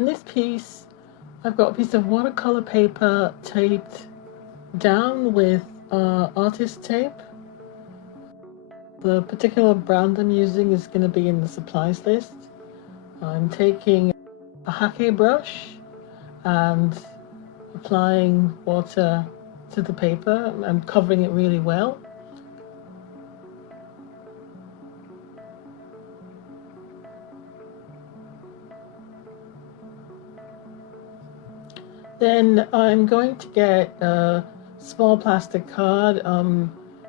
In this piece, I've got a piece of watercolor paper taped down with artist tape. The particular brand I'm using is going to be in the supplies list. I'm taking a hake brush and applying water to the paper. I'm covering it really well. Then I'm going to get a small plastic card.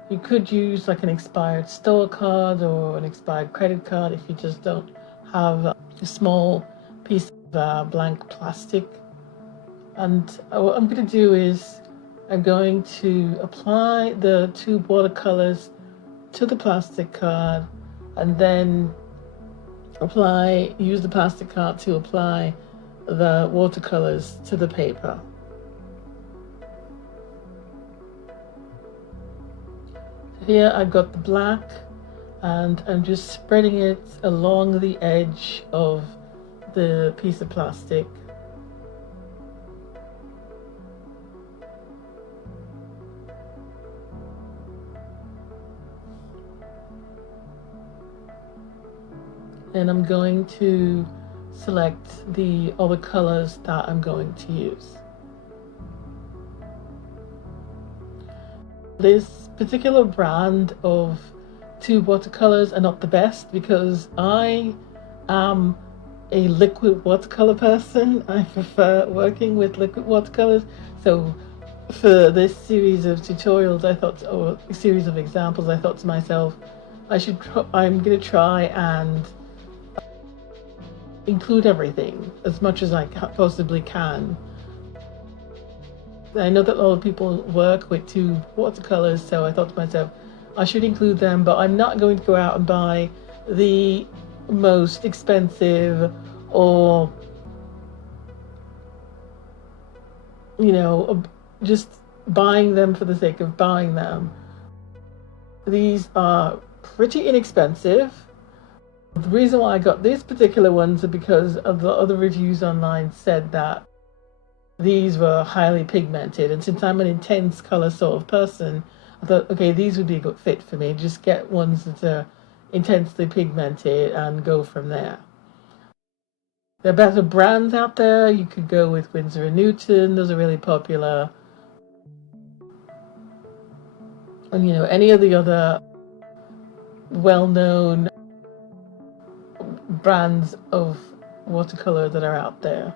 You could use like an expired store card or an expired credit card if you just don't have a small piece of blank plastic. And what I'm going to do is I'm going to apply the two watercolors to the plastic card and then use the plastic card to apply the watercolors to the paper. Here I've got the black and I'm just spreading it along the edge of the piece of plastic. And I'm going to select the other colors that I'm going to use. This particular brand of tube watercolors are not the best because I am a liquid watercolor person. I prefer working with liquid watercolors. So for this series of tutorials, or series of examples, I thought to myself, I'm going to try and include everything as much as I possibly can. I know that a lot of people work with tube watercolors, so I thought to myself, I should include them, but I'm not going to go out and buy the most expensive or, just buying them for the sake of buying them. These are pretty inexpensive. The reason why I got these particular ones are because of the other reviews online said that these were highly pigmented, and since I'm an intense color sort of person, I thought, okay, these would be a good fit for me. Just get ones that are intensely pigmented and go from there. There are better brands out there. You could go with Winsor & Newton. Those are really popular. And any of the other well-known brands of watercolor that are out there.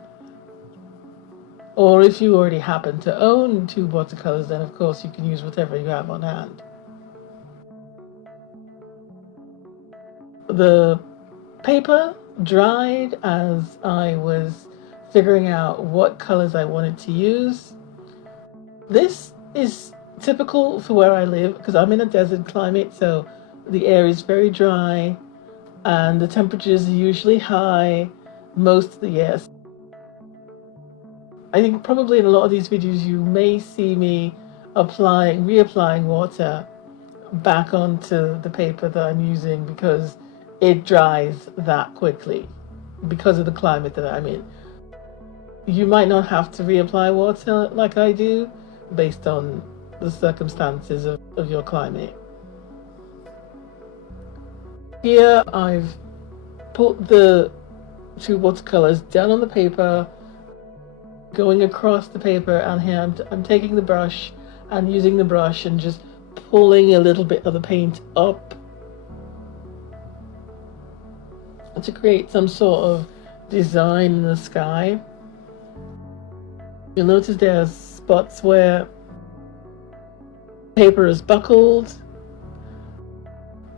Or if you already happen to own tube watercolors, then of course you can use whatever you have on hand. The paper dried as I was figuring out what colors I wanted to use. This is typical for where I live because I'm in a desert climate, so the air is very dry and the temperatures are usually high most of the year. I think probably in a lot of these videos you may see me reapplying water back onto the paper that I'm using because it dries that quickly because of the climate that I'm in. You might not have to reapply water like I do based on the circumstances of your climate. Here I've put the two watercolors down on the paper, going across the paper, and here I'm taking the brush and using the brush and just pulling a little bit of the paint up to create some sort of design in the sky. You'll notice there's spots where paper is buckled.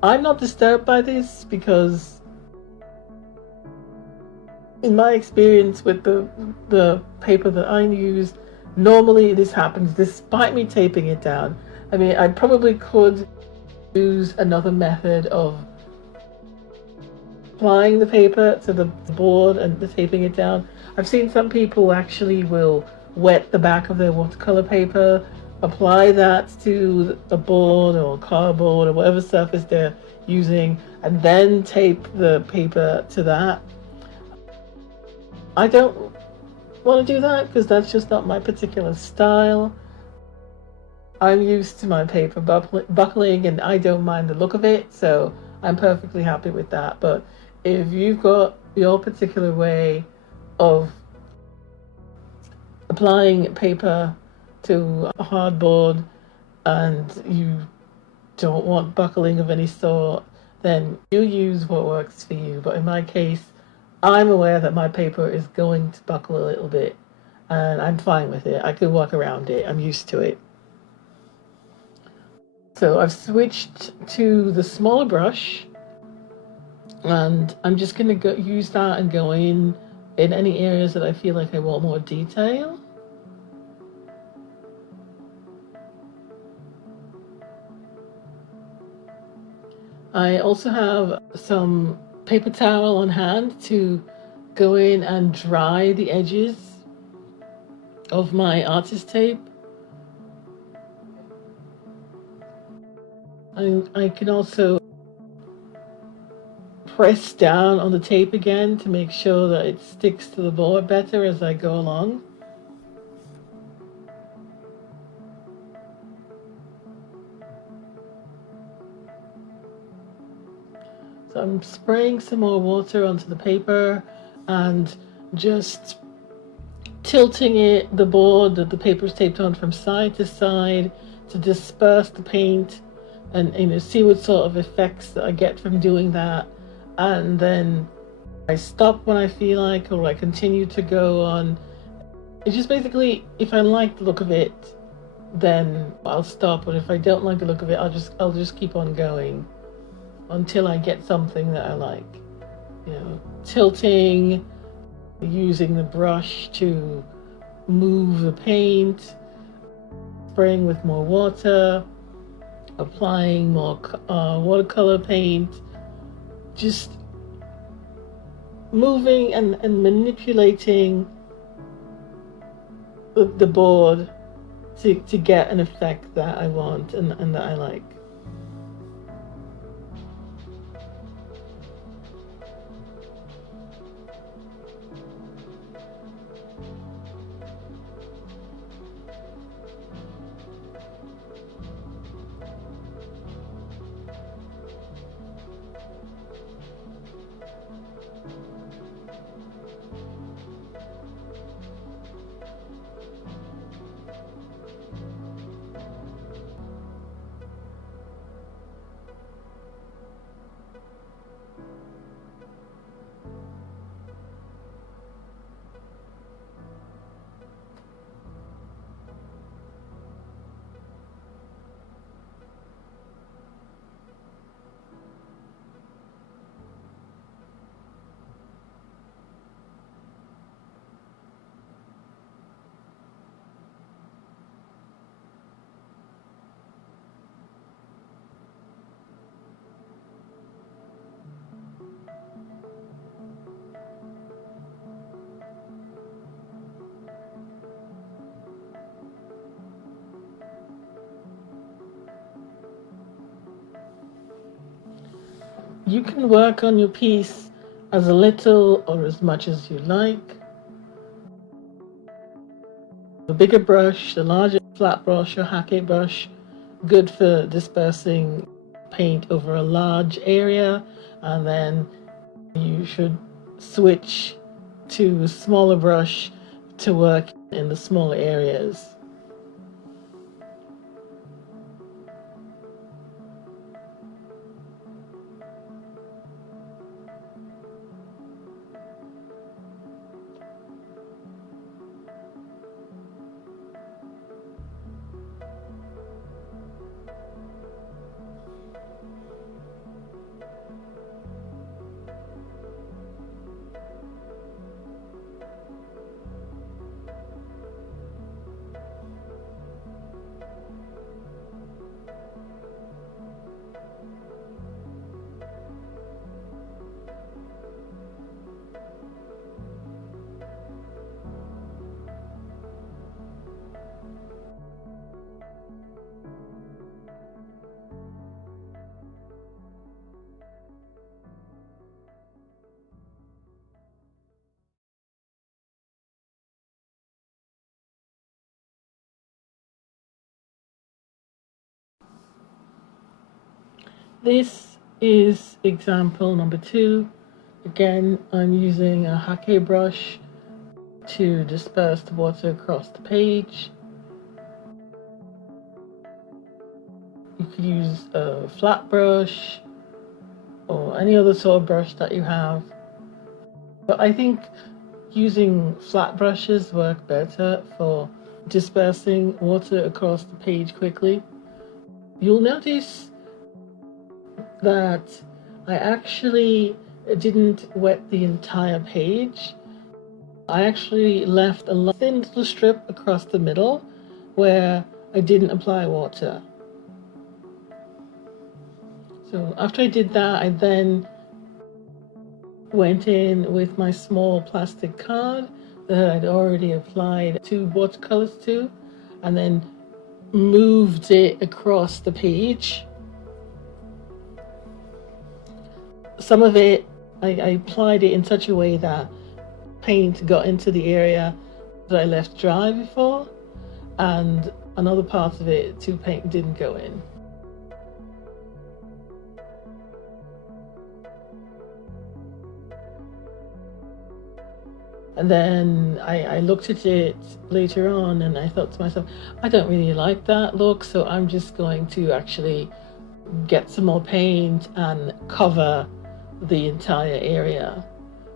I'm not disturbed by this because in my experience with the paper that I use, normally this happens despite me taping it down. I mean, I probably could use another method of applying the paper to the board and taping it down. I've seen some people actually will wet the back of their watercolor paper, apply that to a board or cardboard or whatever surface they're using, and then tape the paper to that. I don't want to do that because that's just not my particular style. I'm used to my paper buckling and I don't mind the look of it, so I'm perfectly happy with that. But if you've got your particular way of applying paper to a hardboard and you don't want buckling of any sort, then you use what works for you. But in my case, I'm aware that my paper is going to buckle a little bit and I'm fine with it. I can work around it. I'm used to it. So I've switched to the smaller brush and I'm just going to use that and go in any areas that I feel like I want more detail. I also have some paper towel on hand to go in and dry the edges of my artist tape. I can also press down on the tape again to make sure that it sticks to the board better as I go along. So I'm spraying some more water onto the paper and just tilting the board that the paper is taped on from side to side to disperse the paint and see what sort of effects that I get from doing that. And then I stop when I feel like, or I continue to go on. It's just basically, if I like the look of it, then I'll stop. But if I don't like the look of it, I'll just keep on going until I get something that I like. Tilting, using the brush to move the paint, spraying with more water, applying more watercolor paint, just moving and manipulating the board to get an effect that I want and that I like. You can work on your piece as little or as much as you like. The bigger brush, the larger flat brush or hackett brush, good for dispersing paint over a large area, and then you should switch to a smaller brush to work in the smaller areas. This is example number 2. Again, I'm using a Hake brush to disperse the water across the page. You could use a flat brush or any other sort of brush that you have. But I think using flat brushes work better for dispersing water across the page quickly. You'll notice that I actually didn't wet the entire page. I actually left a thin little strip across the middle where I didn't apply water. So after I did that, I then went in with my small plastic card that I'd already applied 2 watercolors to, and then moved it across the page. Some of it, I applied it in such a way that paint got into the area that I left dry before, and another part of it, paint didn't go in. And then I looked at it later on and I thought to myself, I don't really like that look, so I'm just going to actually get some more paint and cover the entire area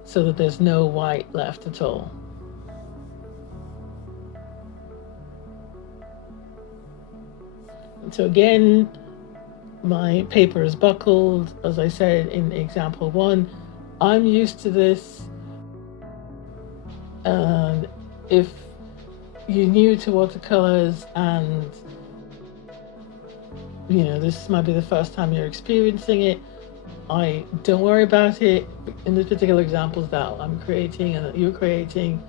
so that there's no white left at all. And so again, my paper is buckled, as I said in example 1. I'm used to this. And if you're new to watercolors and this might be the first time you're experiencing it, don't worry about it. In the particular examples that I'm creating and that you're creating,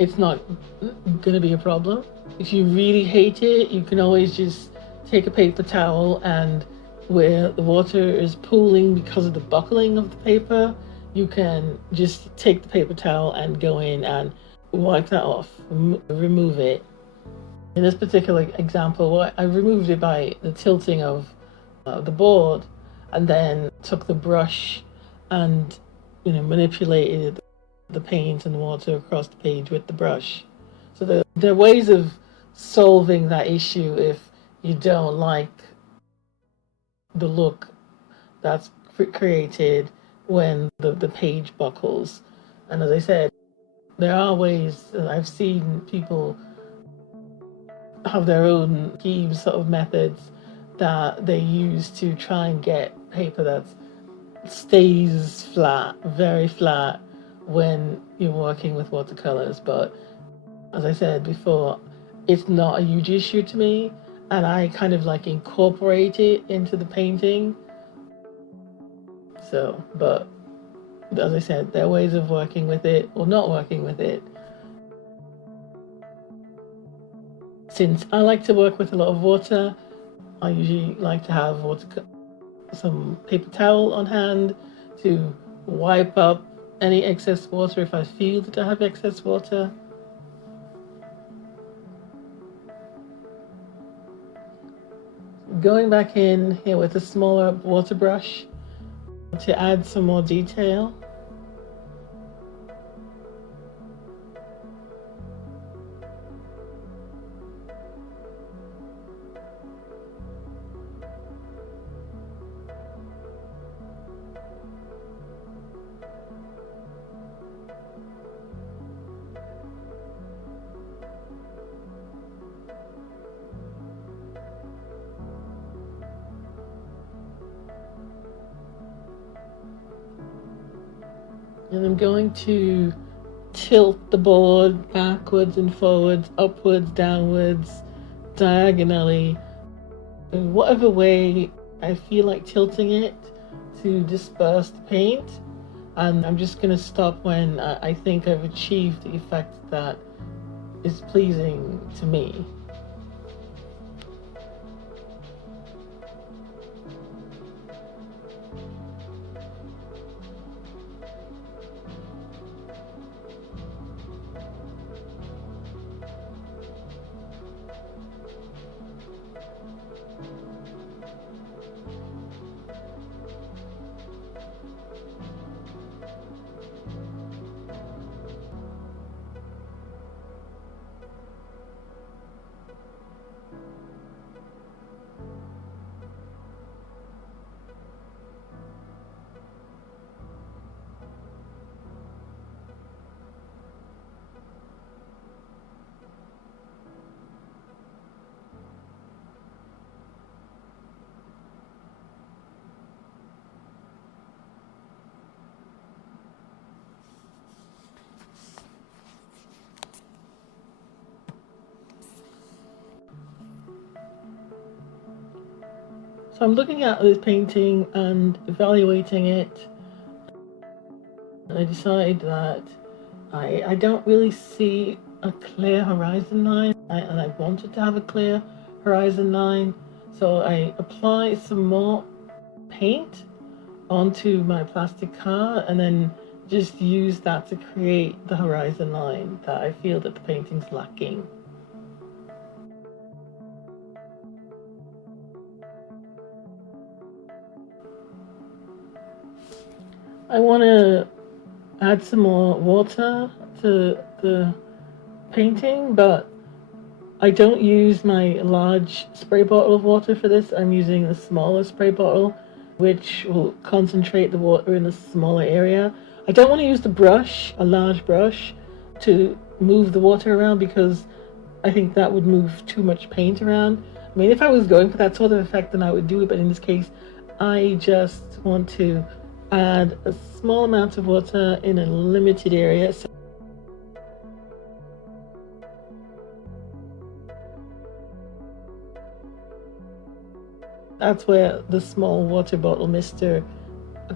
it's not going to be a problem. If you really hate it, you can always just take a paper towel, and where the water is pooling because of the buckling of the paper, you can just take the paper towel and go in and wipe that off, remove it. In this particular example, I removed it by the tilting of the board, and then took the brush and manipulated the paint and the water across the page with the brush. So there are ways of solving that issue if you don't like the look that's created when the page buckles. And as I said, there are ways, I've seen people have their own schemes, sort of methods that they use to try and get paper that stays flat, very flat, when you're working with watercolors. But as I said before, it's not a huge issue to me, and I kind of like incorporate it into the painting. So, but as I said, there are ways of working with it or not working with it. Since I like to work with a lot of water, I usually like to have some paper towel on hand to wipe up any excess water if I feel that I have excess water. Going back in here with a smaller water brush to add some more detail. And I'm going to tilt the board backwards and forwards, upwards, downwards, diagonally, in whatever way I feel like tilting it to disperse the paint. And I'm just going to stop when I think I've achieved the effect that is pleasing to me. So I'm looking at this painting and evaluating it. I decide that I don't really see a clear horizon line, and I wanted to have a clear horizon line, so I apply some more paint onto my plastic car and then just use that to create the horizon line that I feel that the painting's lacking. I want to add some more water to the painting, but I don't use my large spray bottle of water for this. I'm using a smaller spray bottle, which will concentrate the water in a smaller area. I don't want to use the brush, a large brush, to move the water around because I think that would move too much paint around. I mean, if I was going for that sort of effect, then I would do it, but in this case, I just want to add a small amount of water in a limited area. So that's where the small water bottle mister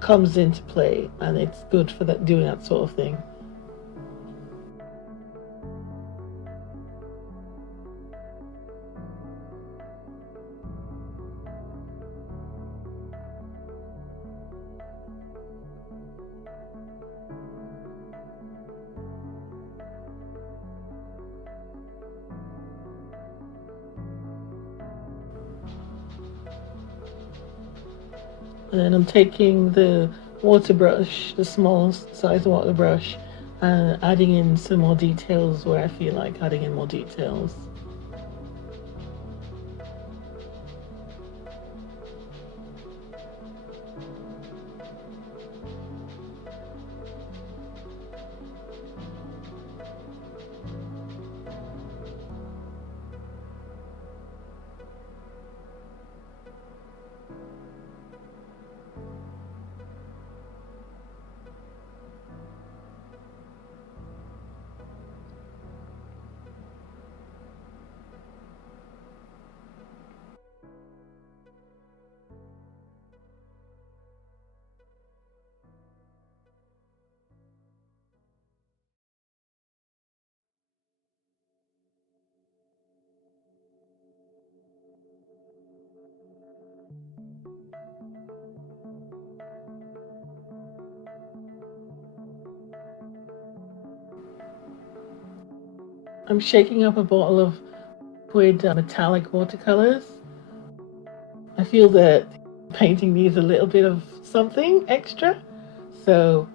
comes into play, and it's good for that, doing that sort of thing. And then I'm taking the water brush, the small size water brush, and adding in some more details where I feel like adding in more details. I'm shaking up a bottle of liquid metallic watercolors. I feel that painting needs a little bit of something extra, so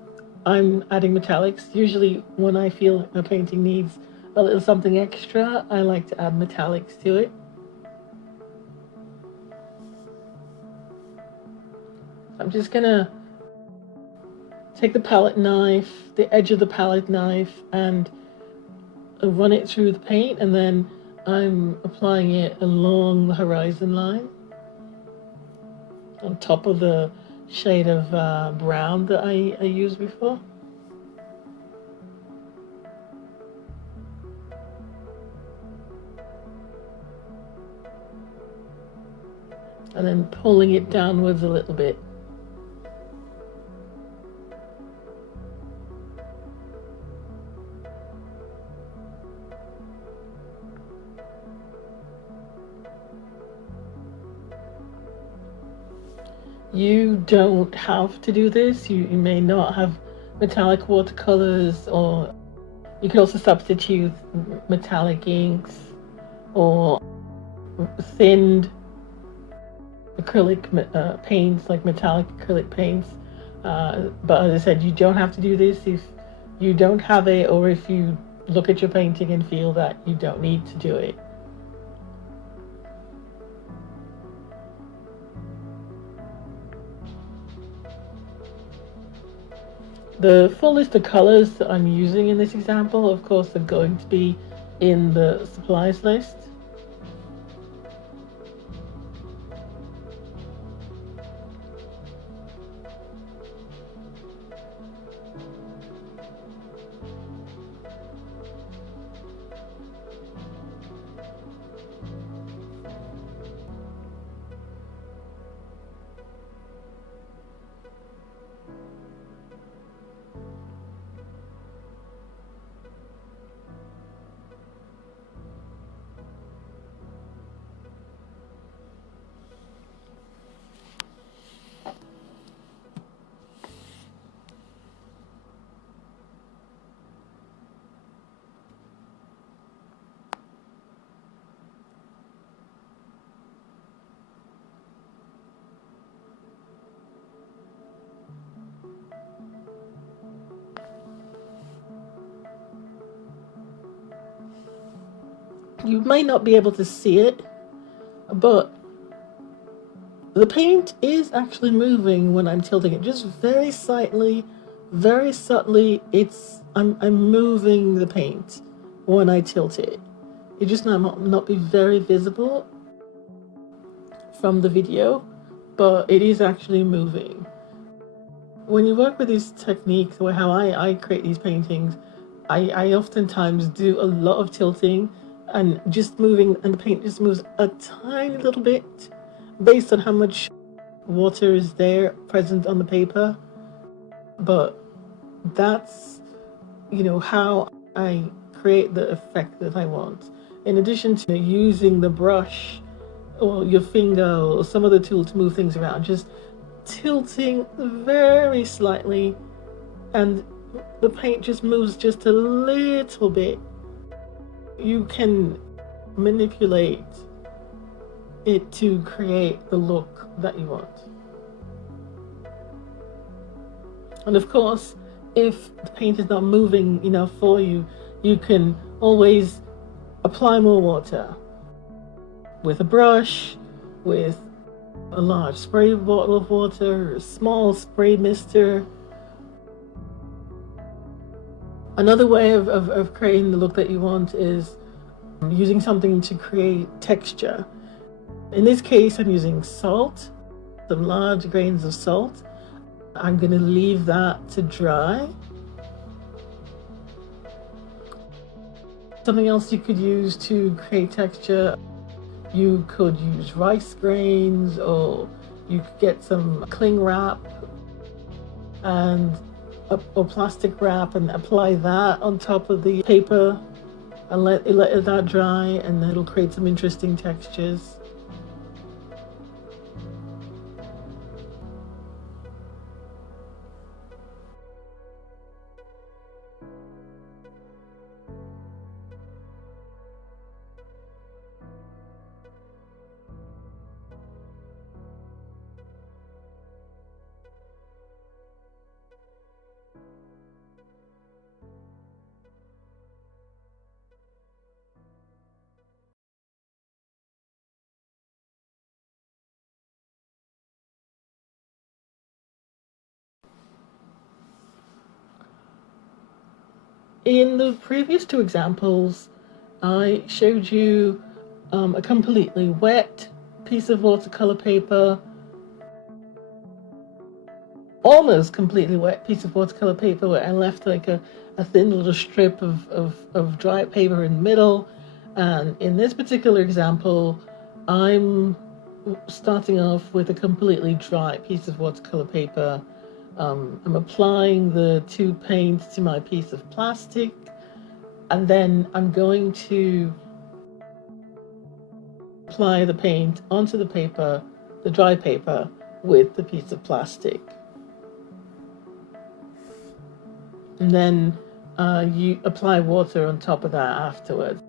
I'm adding metallics. Usually when I feel like my painting needs a little something extra, I like to add metallics to it. I'm just gonna take the palette knife, the edge of the palette knife, and run it through the paint, and then I'm applying it along the horizon line on top of the shade of brown that I used before. And then pulling it downwards a little bit. You don't have to do this. You may not have metallic watercolors, or you can also substitute metallic inks or thinned acrylic paints, like metallic acrylic paints. But as I said, you don't have to do this if you don't have it, or if you look at your painting and feel that you don't need to do it. The full list of colors that I'm using in this example, of course, are going to be in the supplies list. You may not be able to see it, but the paint is actually moving when I'm tilting it, just very slightly, very subtly. I'm moving the paint when I tilt it. It just might not be very visible from the video, but it is actually moving. When you work with these techniques, or how I create these paintings, I oftentimes do a lot of tilting and just moving, and the paint just moves a tiny little bit based on how much water is there present on the paper. But that's, how I create the effect that I want. In addition to using the brush or your finger or some other tool to move things around, just tilting very slightly, and the paint just moves just a little bit. You can manipulate it to create the look that you want. And of course, if the paint is not moving enough for you, you can always apply more water with a brush, with a large spray bottle of water, or a small spray mister. Another way of creating the look that you want is using something to create texture. In this case, I'm using salt, some large grains of salt. I'm going to leave that to dry. Something else you could use to create texture, you could use rice grains, or you could get some cling wrap or plastic wrap and apply that on top of the paper and let that dry, and then it'll create some interesting textures. In the previous two examples, I showed you a completely wet piece of watercolor paper, almost completely wet piece of watercolor paper, where I left like a thin little strip of dry paper in the middle. And in this particular example, I'm starting off with a completely dry piece of watercolor paper. I'm applying the tube paint to my piece of plastic, and then I'm going to apply the paint onto the paper, the dry paper, with the piece of plastic. And then you apply water on top of that afterwards.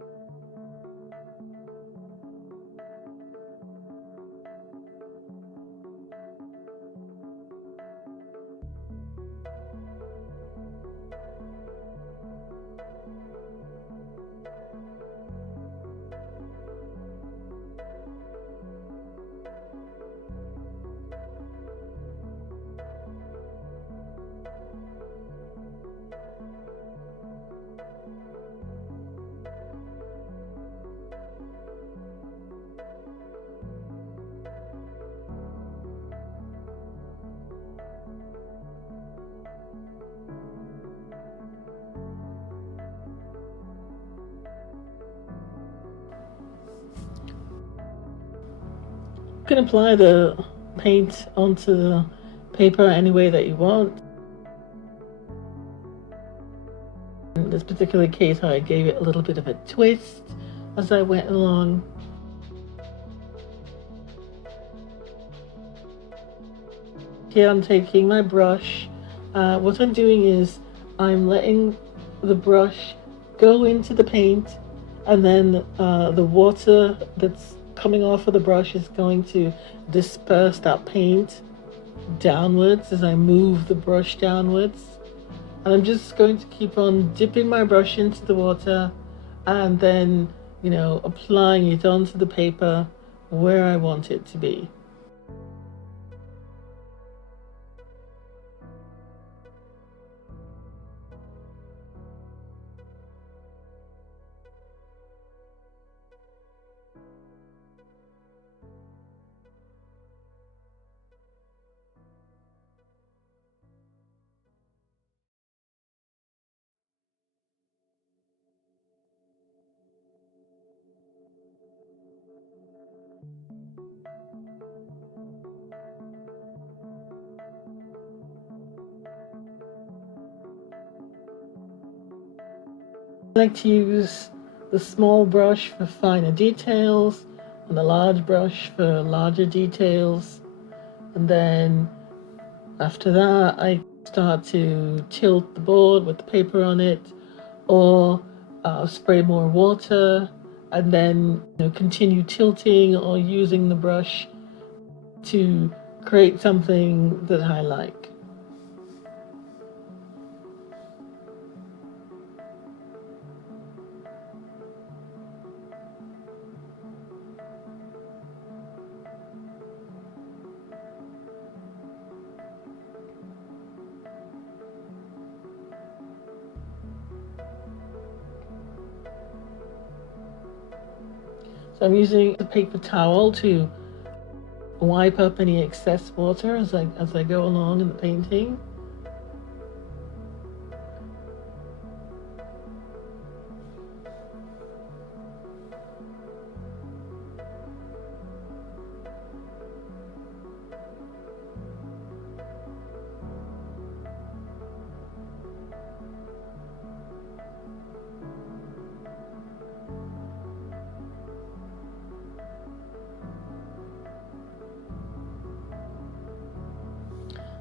You can apply the paint onto the paper any way that you want. In this particular case, I gave it a little bit of a twist as I went along. Here I'm taking my brush. What I'm doing is I'm letting the brush go into the paint, and then the water that's coming off of the brush is going to disperse that paint downwards as I move the brush downwards. And I'm just going to keep on dipping my brush into the water and then you know, applying it onto the paper where I want it to be. I like to use the small brush for finer details and the large brush for larger details, and then after that I start to tilt the board with the paper on it, or spray more water, and then continue tilting or using the brush to create something that I like. So I'm using a paper towel to wipe up any excess water as I go along in the painting.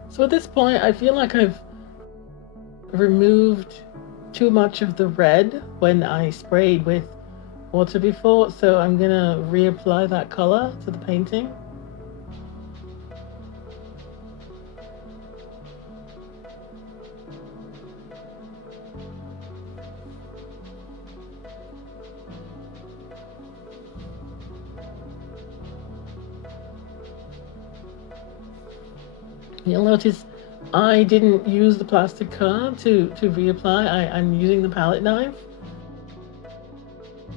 So at this point, I feel like I've removed too much of the red when I sprayed with water before, so I'm gonna reapply that color to the painting. You'll notice I didn't use the plastic card to reapply. I'm using the palette knife.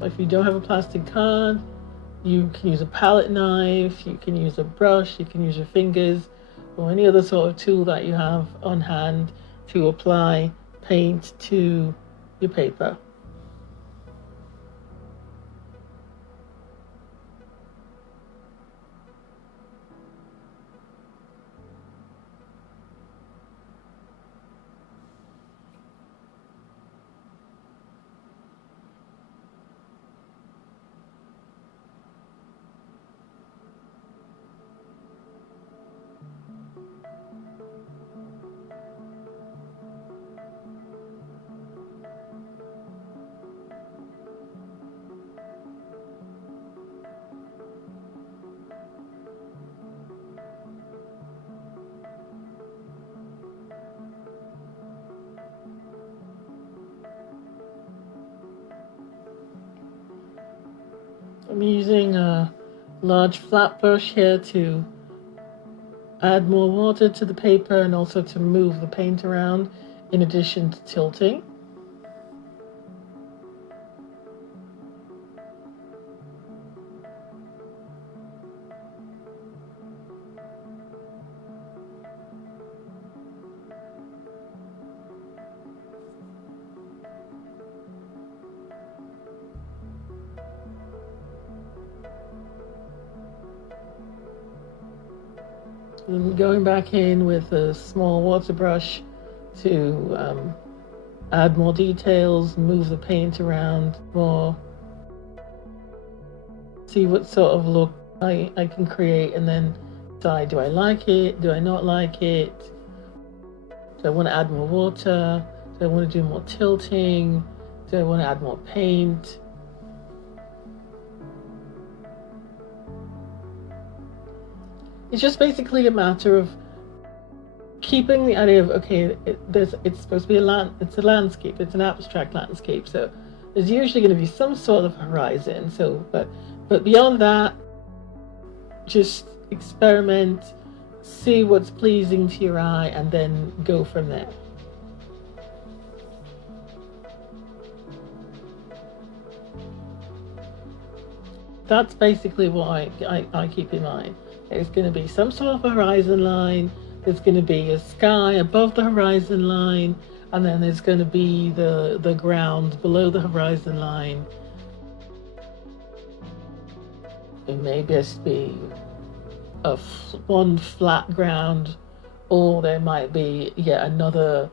If you don't have a plastic card, you can use a palette knife, you can use a brush, you can use your fingers, or any other sort of tool that you have on hand to apply paint to your paper. I'm using a large flat brush here to add more water to the paper and also to move the paint around in addition to tilting. And going back in with a small water brush to add more details, move the paint around more, see what sort of look I can create, and then decide, do I like it, do I not like it, do I want to add more water, do I want to do more tilting, do I want to add more paint. It's just basically a matter of keeping the idea of, okay, it's supposed to be it's a landscape, it's an abstract landscape, so there's usually going to be some sort of horizon. So, but beyond that, just experiment, see what's pleasing to your eye, and then go from there. That's basically what I keep in mind. There's going to be some sort of horizon line, there's going to be a sky above the horizon line, and then there's going to be the ground below the horizon line. It may just be one flat ground, or there might be yet another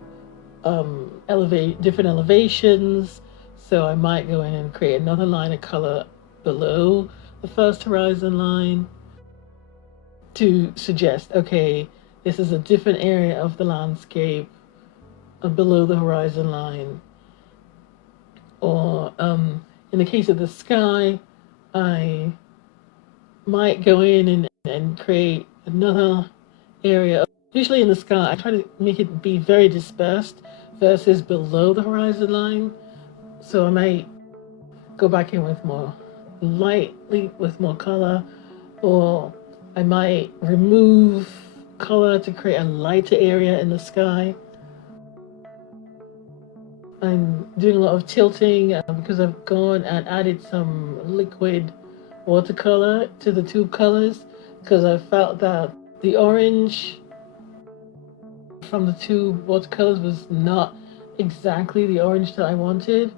different elevations. So I might go in and create another line of color below the first horizon line to suggest, okay, this is a different area of the landscape below the horizon line. Or in the case of the sky, I might go in and create another area. Usually in the sky, I try to make it be very dispersed versus below the horizon line. So I might go back in with more lightly, with more color, or I might remove color to create a lighter area in the sky. I'm doing a lot of tilting because I've gone and added some liquid watercolor to the two colors, because I felt that the orange from the two watercolors was not exactly the orange that I wanted.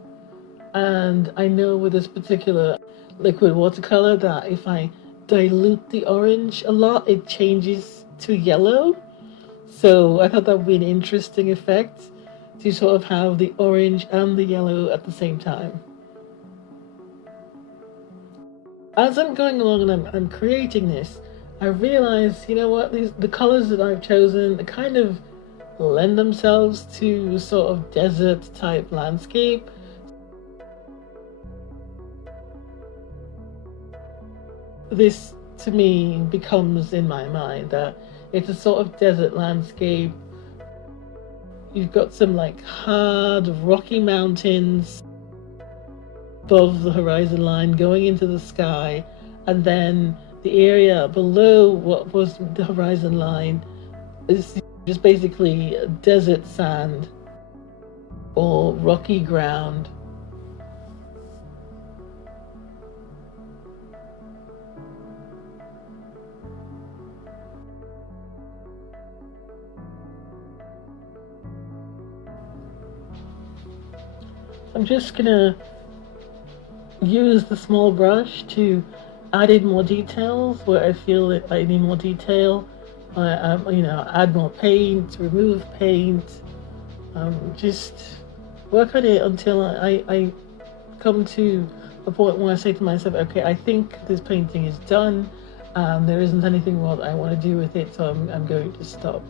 And I know with this particular liquid watercolor that if I dilute the orange a lot, it changes to yellow. So I thought that would be an interesting effect to sort of have the orange and the yellow at the same time. As I'm going along and I'm creating this, I realize, you know what, the colors that I've chosen kind of lend themselves to sort of desert type landscape. This to me becomes in my mind that it's a sort of desert landscape. You've got some like hard rocky mountains above the horizon line going into the sky, and then the area below what was the horizon line is just basically desert sand or rocky ground. I'm just gonna use the small brush to add in more details where I feel that I need more detail. Add more paint, remove paint, just work on it until I come to a point where I say to myself, okay, I think this painting is done, and there isn't anything more that I want to do with it, so I'm going to stop.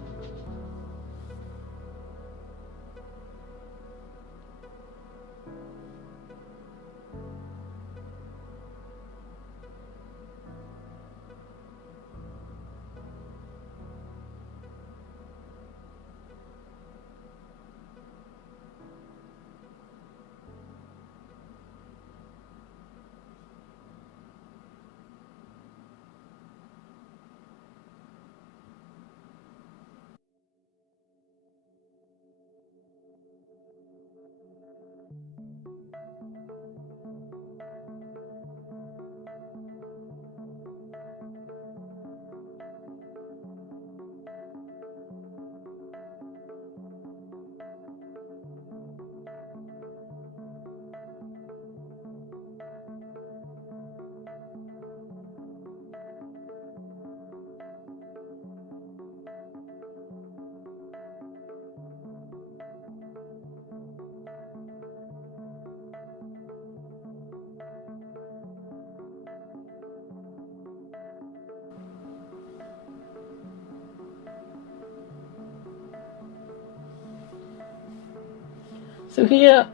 So here,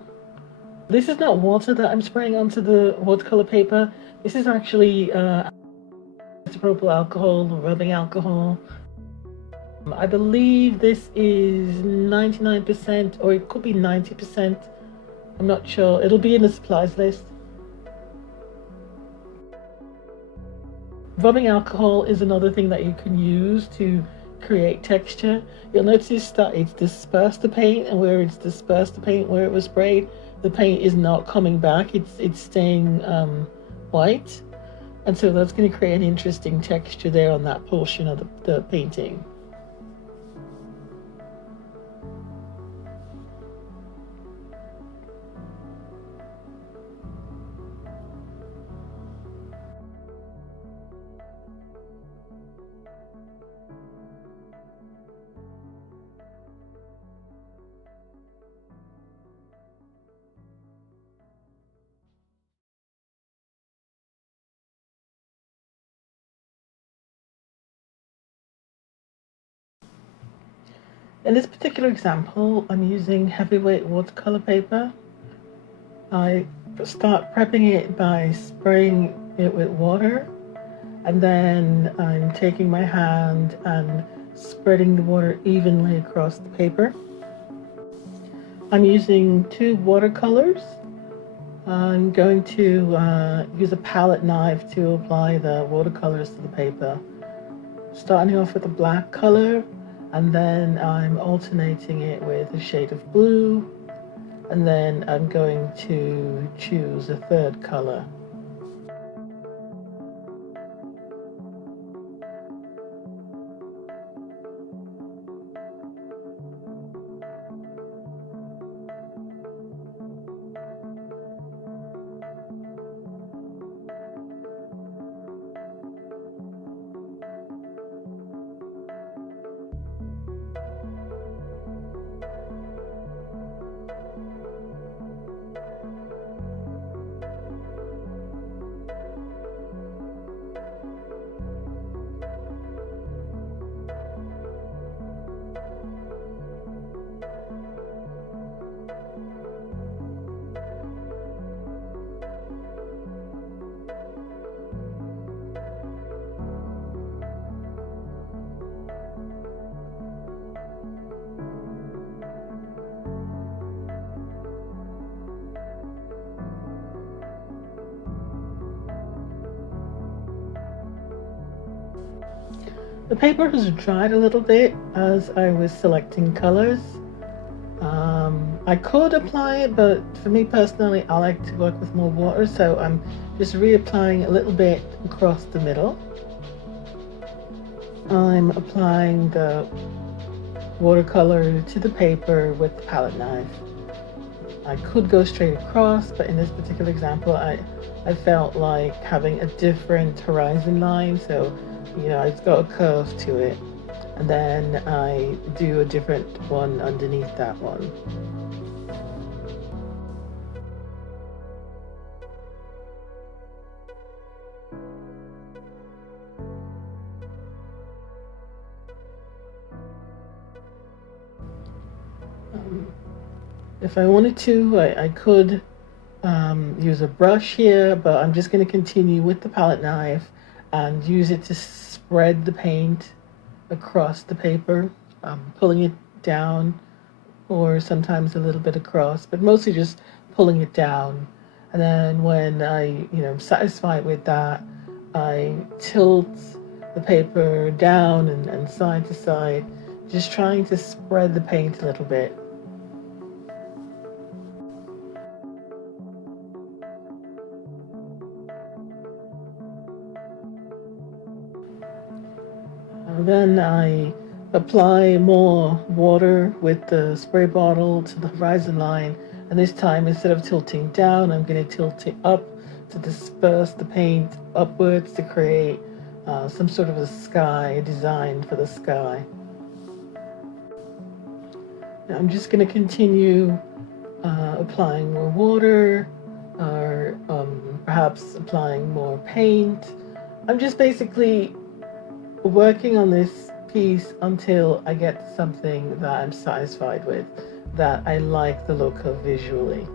this is not water that I'm spraying onto the watercolor paper. This is actually isopropyl alcohol, rubbing alcohol. I believe this is 99%, or it could be 90% I'm not sure. It'll be in the supplies list. Rubbing alcohol is another thing that you can use to create texture. You'll notice that it's dispersed the paint, and where it's dispersed the paint where it was sprayed, the paint is not coming back. It's staying white, and so that's going to create an interesting texture there on that portion of the painting. In this particular example, I'm using heavyweight watercolor paper. I start prepping it by spraying it with water, and then I'm taking my hand and spreading the water evenly across the paper. I'm using 2 watercolors. I'm going to use a palette knife to apply the watercolors to the paper. Starting off with a black color, and then I'm alternating it with a shade of blue, and then I'm going to choose a third color. The paper has dried a little bit as I was selecting colors. I could apply it, but for me personally, I like to work with more water, so I'm just reapplying a little bit across the middle. I'm applying the watercolor to the paper with the palette knife. I could go straight across, but in this particular example, I felt like having a different horizon line, so it's got a curve to it, and then I do a different one underneath that one. If I wanted to, I could use a brush here, but I'm just going to continue with the palette knife and use it to spread the paint across the paper, pulling it down, or sometimes a little bit across, but mostly just pulling it down. And then when I'm satisfied with that, I tilt the paper down and side to side, just trying to spread the paint a little bit. Then I apply more water with the spray bottle to the horizon line, and this time instead of tilting down, I'm going to tilt it up to disperse the paint upwards to create some sort of a sky, design for the sky. Now I'm just going to continue applying more water, or perhaps applying more paint. I'm just basically working on this piece until I get something that I'm satisfied with, that I like the look of visually.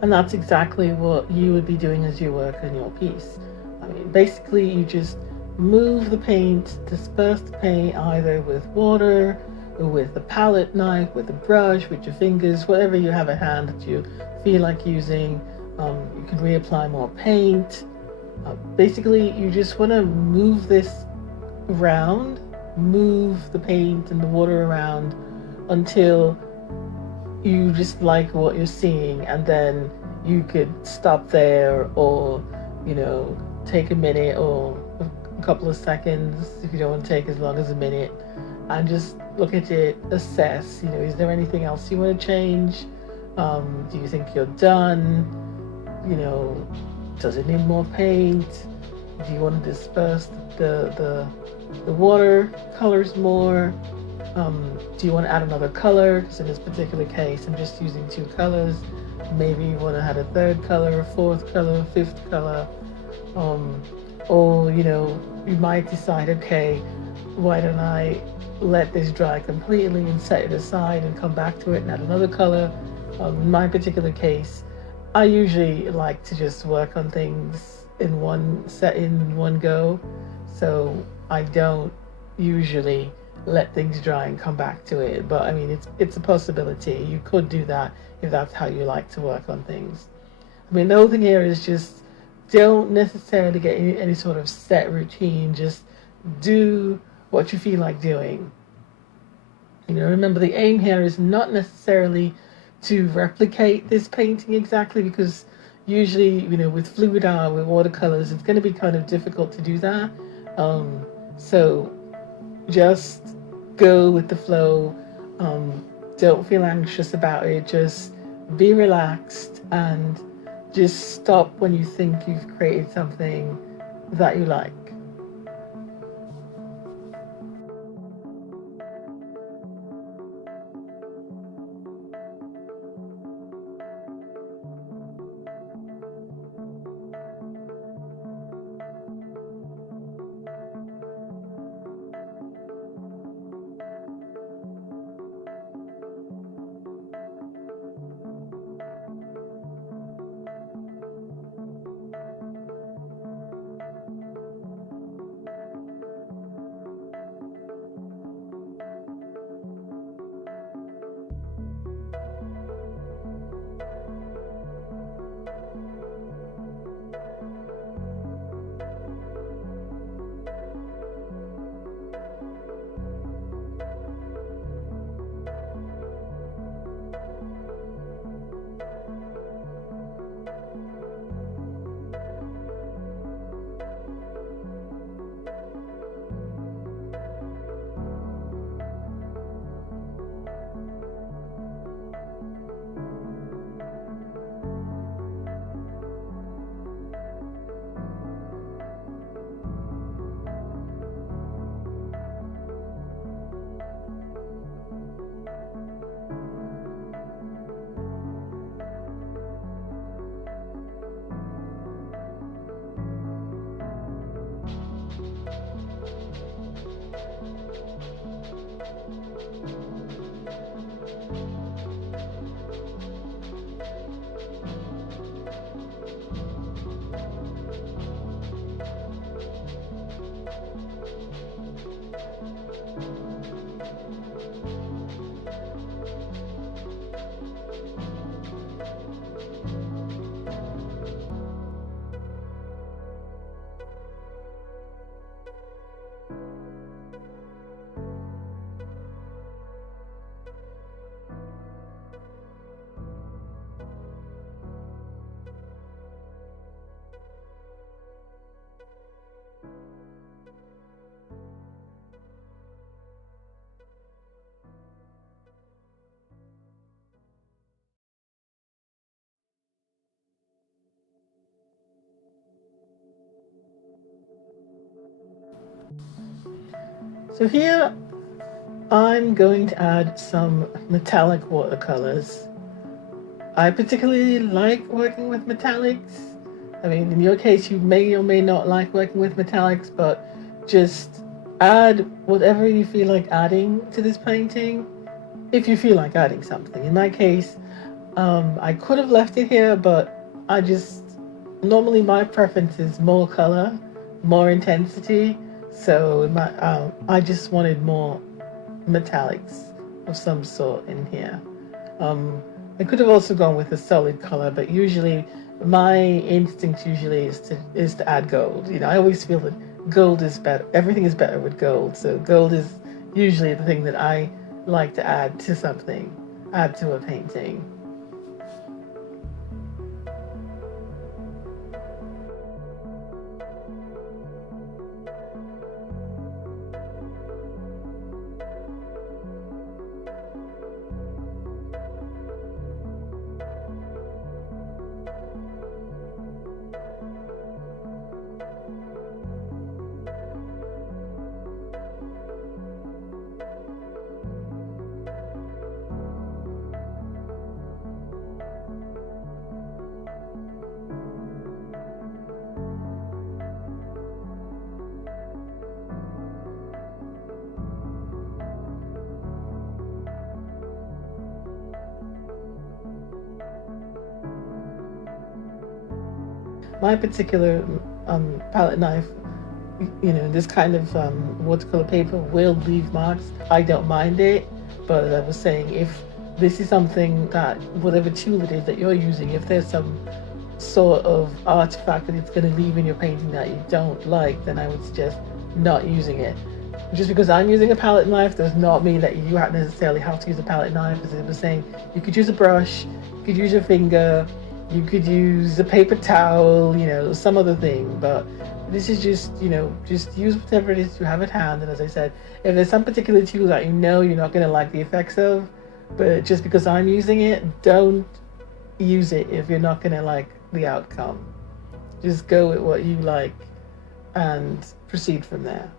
And that's exactly what you would be doing as you work on your piece. I mean, basically you just move the paint, disperse the paint either with water with the palette knife, with a brush, with your fingers, whatever you have at hand that you feel like using. You can reapply more paint. Basically, you just want to move this around, move the paint and the water around until you just like what you're seeing, and then you could stop there, or take a minute or a couple of seconds if you don't want to take as long as a minute, and just look at it, assess, is there anything else you want to change? Do you think you're done? Does it need more paint? Do you want to disperse the water colors more? Do you want to add another color? Because in this particular case, I'm just using 2 colors. Maybe you want to add a 3rd color, a 4th color, a 5th color. Or, you might decide, okay, why don't I let this dry completely and set it aside and come back to it and add another color. In my particular case, I usually like to just work on things in one go. So I don't usually let things dry and come back to it, but I mean it's a possibility. You could do that if that's how you like to work on things. I mean, the whole thing here is just don't necessarily get any sort of set routine. Just do what you feel like doing. Remember, the aim here is not necessarily to replicate this painting exactly, because usually with fluid art, with watercolors, it's going to be kind of difficult to do that. So just go with the flow. Don't feel anxious about it. Just be relaxed and just stop when you think you've created something that you like. So here I'm going to add some metallic watercolors. I particularly like working with metallics. I mean, in your case, you may or may not like working with metallics, but just add whatever you feel like adding to this painting, if you feel like adding something. In my case, I could have left it here, but normally my preference is more color, more intensity. So I just wanted more metallics of some sort in here. I could have also gone with a solid color, but usually my instinct usually is to add gold. I always feel that gold is better. Everything is better with gold. So gold is usually the thing that I like to add to something, add to a painting. My particular palette knife, this kind of watercolor paper will leave marks. I don't mind it, but as I was saying, if this is something that, whatever tool it is that you're using, if there's some sort of artifact that it's going to leave in your painting that you don't like, then I would suggest not using it. Just because I'm using a palette knife does not mean that you necessarily have to use a palette knife. As I was saying, you could use a brush, you could use your finger, you could use a paper towel, some other thing. But this is just use whatever it is you have at hand. And as I said, if there's some particular tool that you're not going to like the effects of, but just because I'm using it, don't use it if you're not going to like the outcome. Just go with what you like and proceed from there.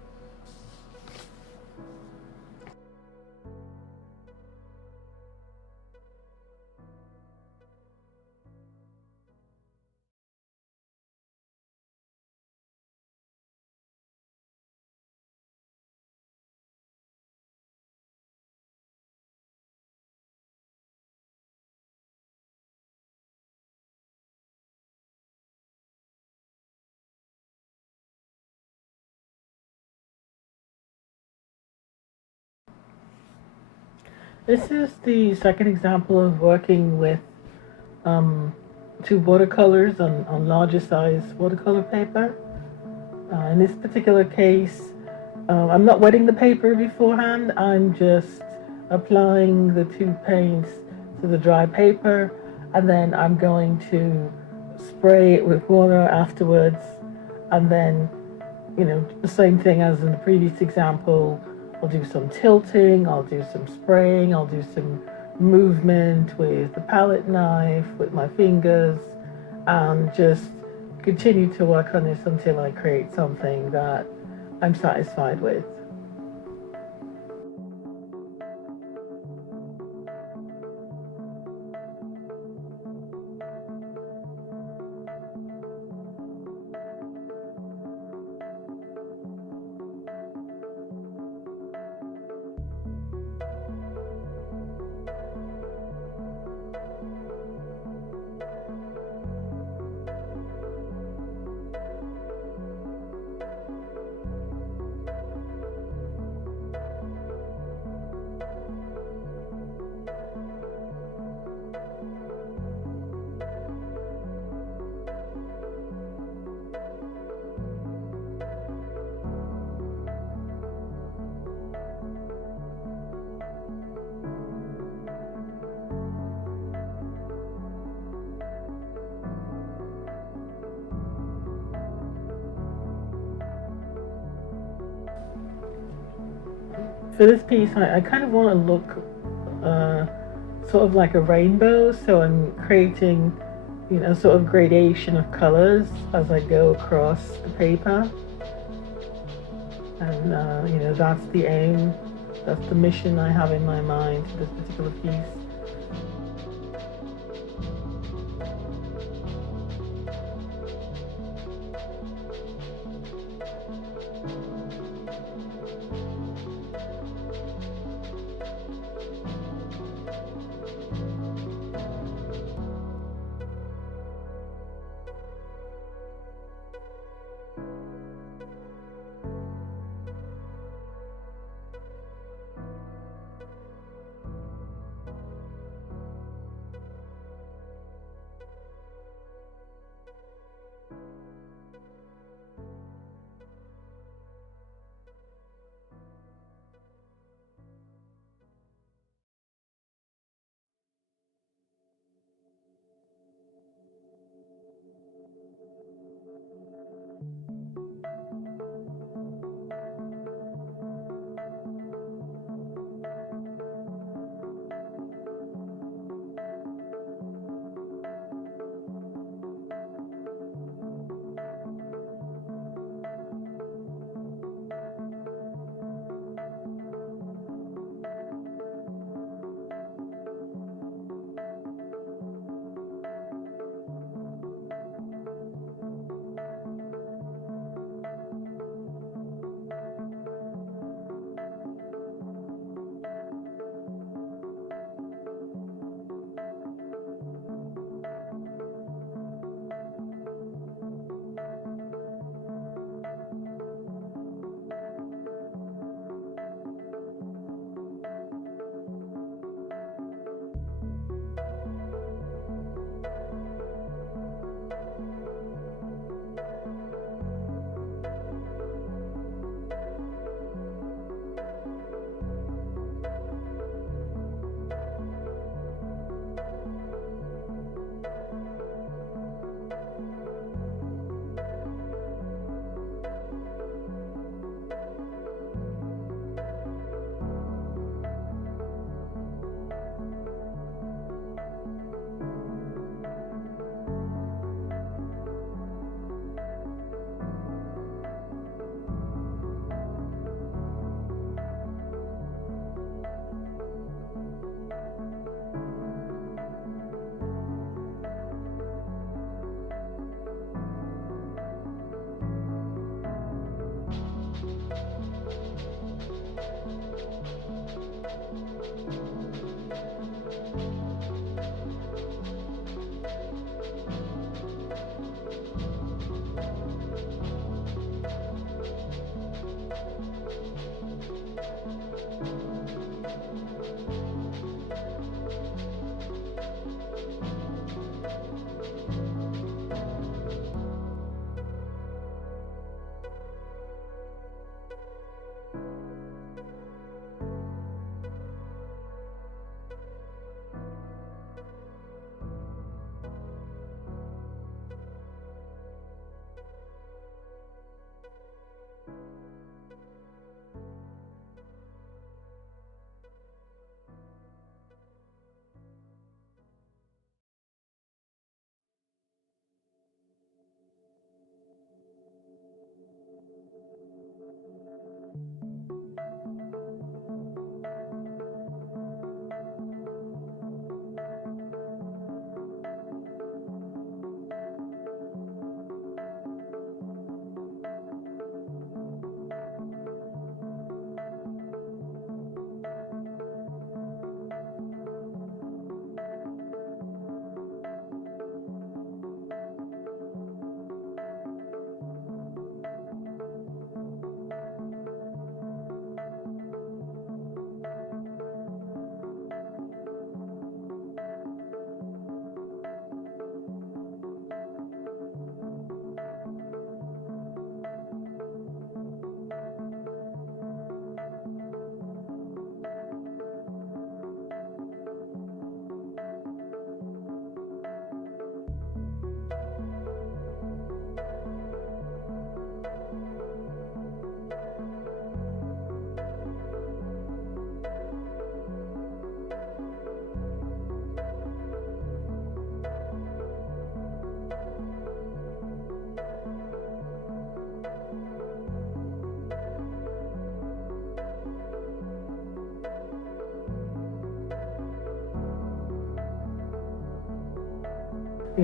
This is the second example of working with two watercolors on larger size watercolor paper. In this particular case, I'm not wetting the paper beforehand. I'm just applying the two paints to the dry paper, and then I'm going to spray it with water afterwards, and then the same thing as in the previous example. I'll do some tilting, I'll do some spraying, I'll do some movement with the palette knife, with my fingers, and just continue to work on this until I create something that I'm satisfied with. For this piece, I kind of want to look sort of like a rainbow, so I'm creating, sort of gradation of colors as I go across the paper. And, that's the aim, that's the mission I have in my mind for this particular piece.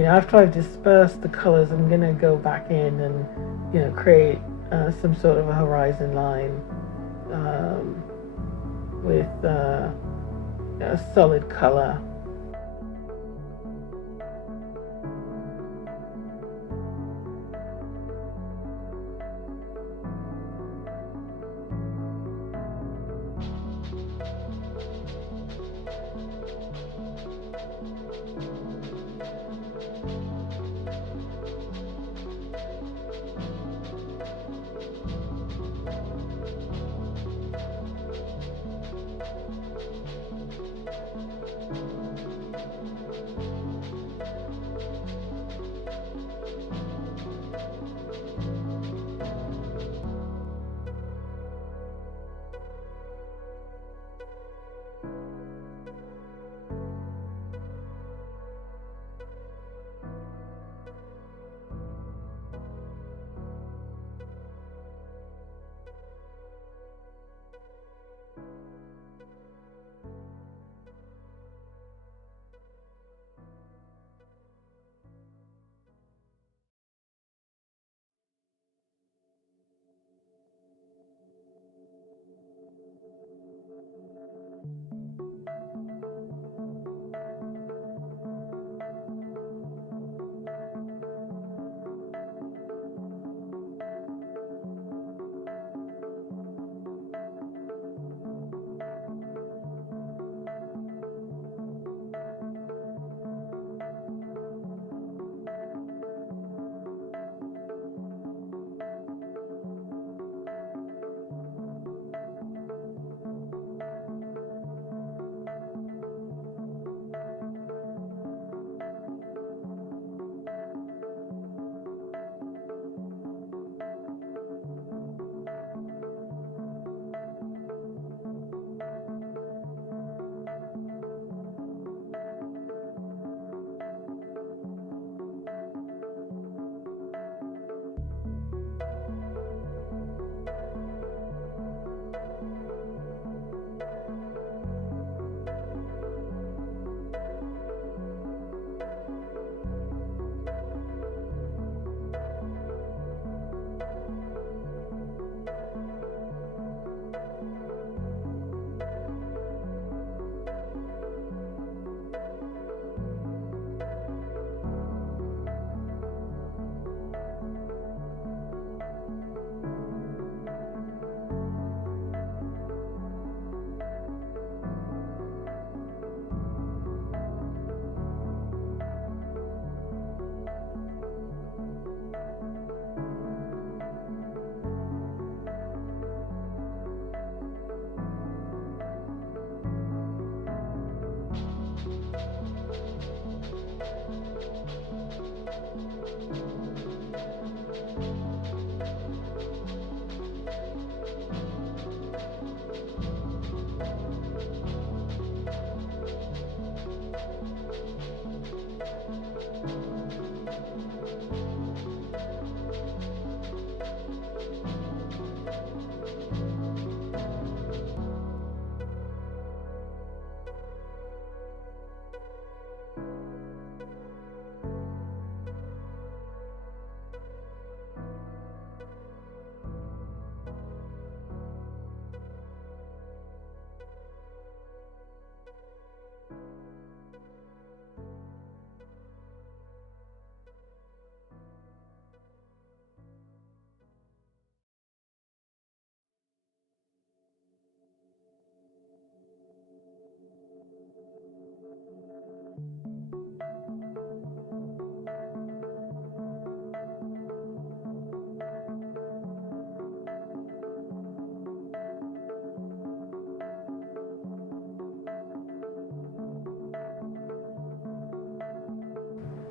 after I've dispersed the colors, I'm going to go back in and create some sort of a horizon line with a solid color.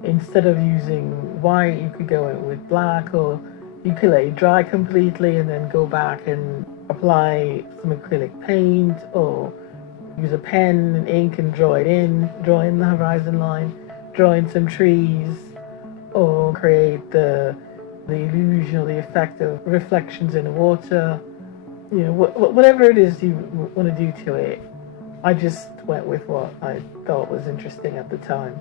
Instead of using white, you could go in with black, or you could let it dry completely and then go back and apply some acrylic paint, or use a pen and ink and draw in the horizon line, draw in some trees, or create the illusion or the effect of reflections in the water. Whatever it is you want to do to it. I just went with what I thought was interesting at the time.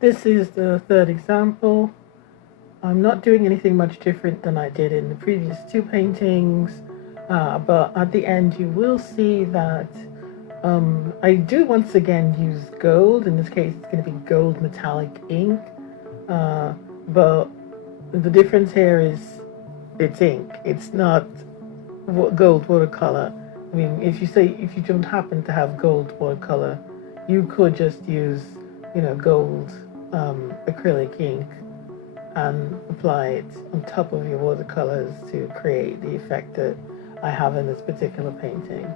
This is the third example. I'm not doing anything much different than I did in the previous two paintings, but at the end you will see that I do once again use gold. In this case it's going to be gold metallic ink, but the difference here is it's ink. It's not gold watercolor. I mean, if you don't happen to have gold watercolor, you could just use, gold acrylic ink and apply it on top of your watercolors to create the effect that I have in this particular painting.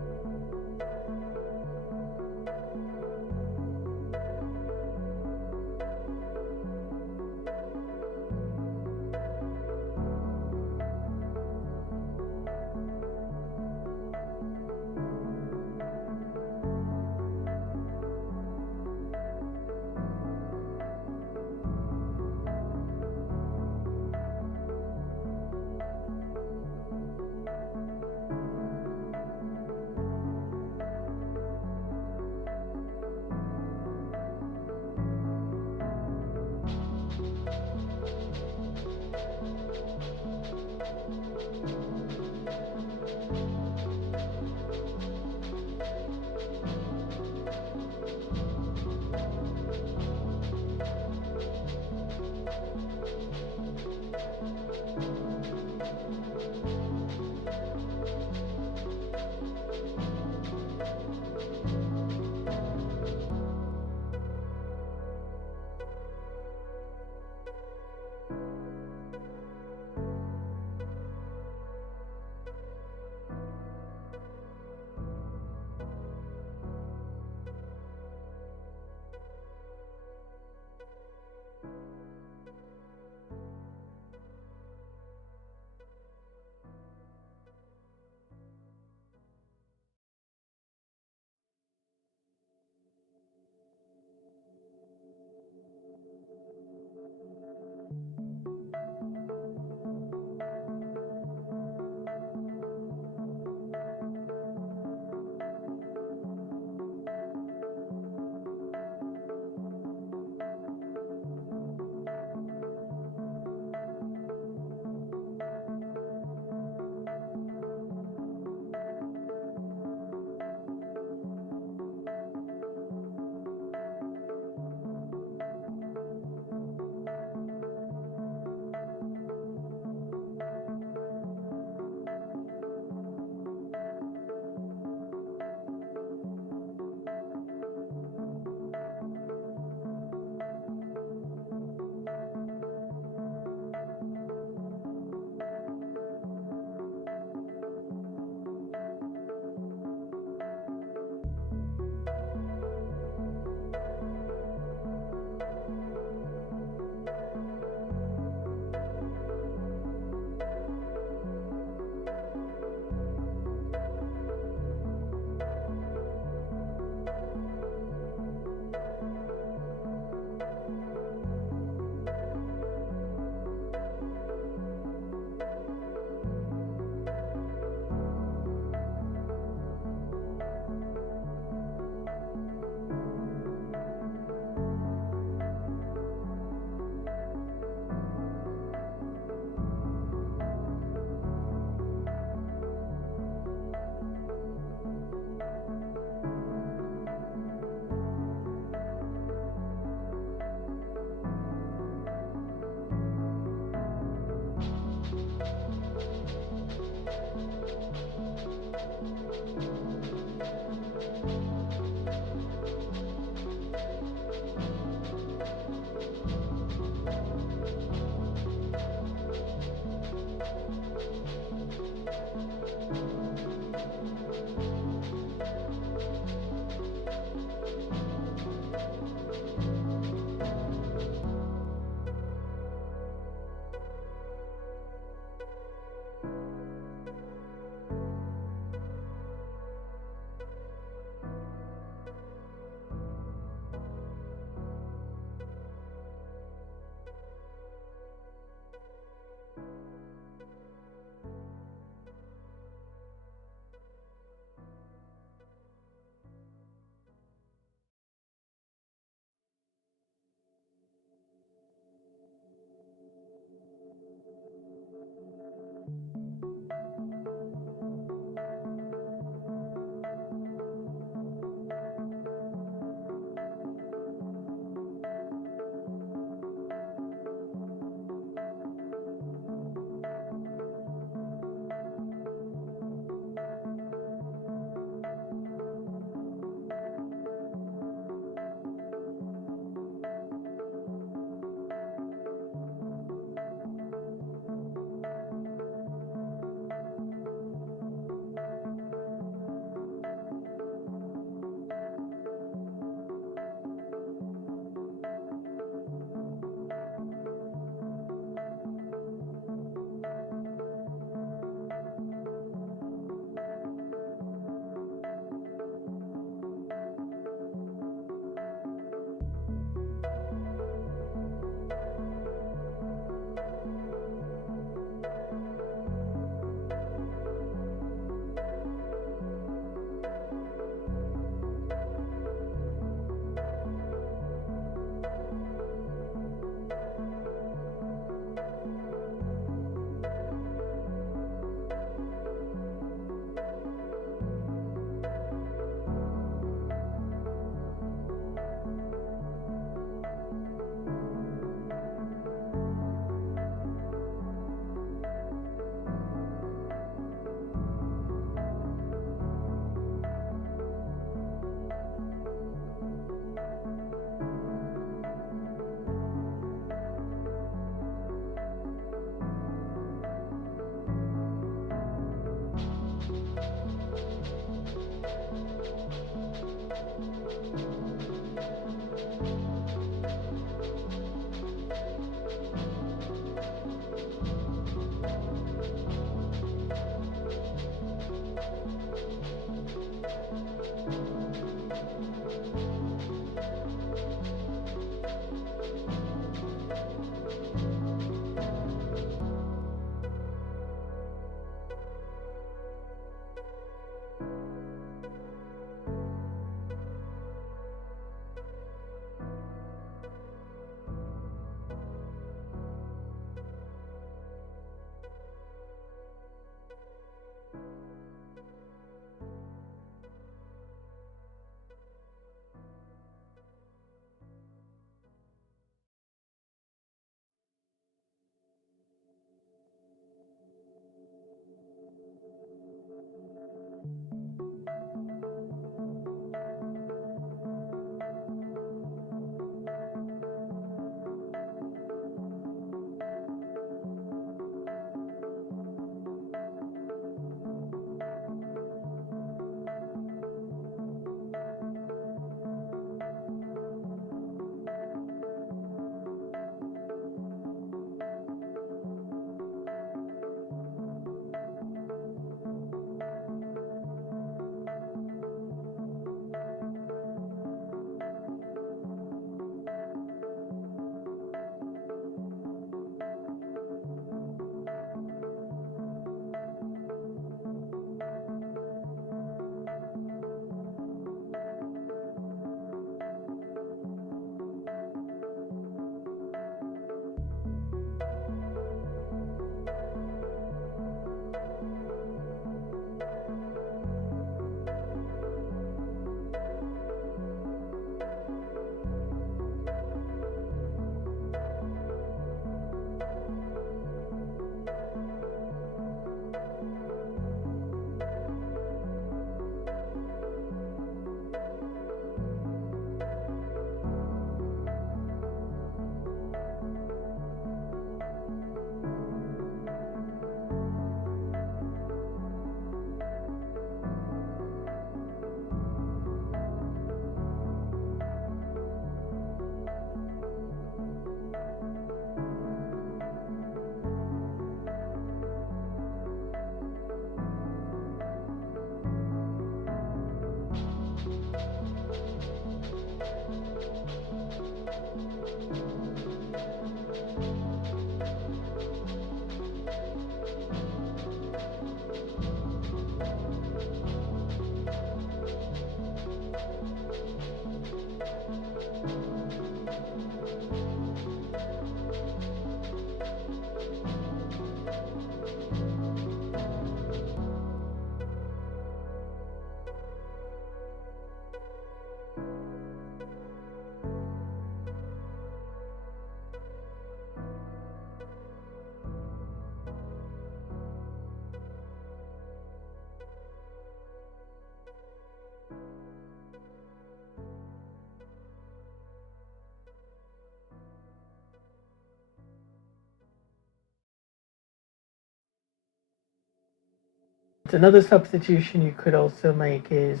Another substitution you could also make is,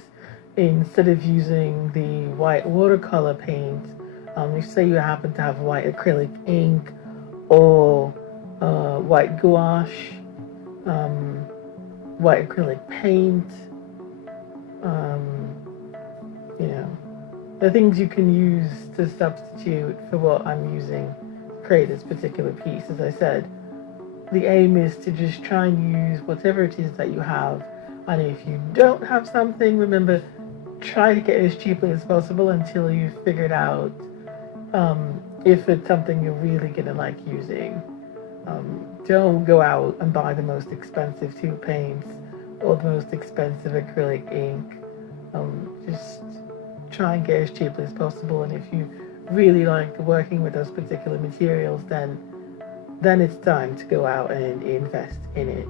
instead of using the white watercolor paint, you say you happen to have white acrylic ink or white gouache, white acrylic paint, you know, the things you can use to substitute for what I'm using to create this particular piece. As I said, the aim is to just try and use whatever it is that you have, and if you don't have something, remember, try to get it as cheaply as possible until you've figured out if it's something you're really gonna like using. Don't go out and buy the most expensive tube paints or the most expensive acrylic ink. Just try and get as cheaply as possible, and if you really like working with those particular materials, then it's time to go out and invest in it.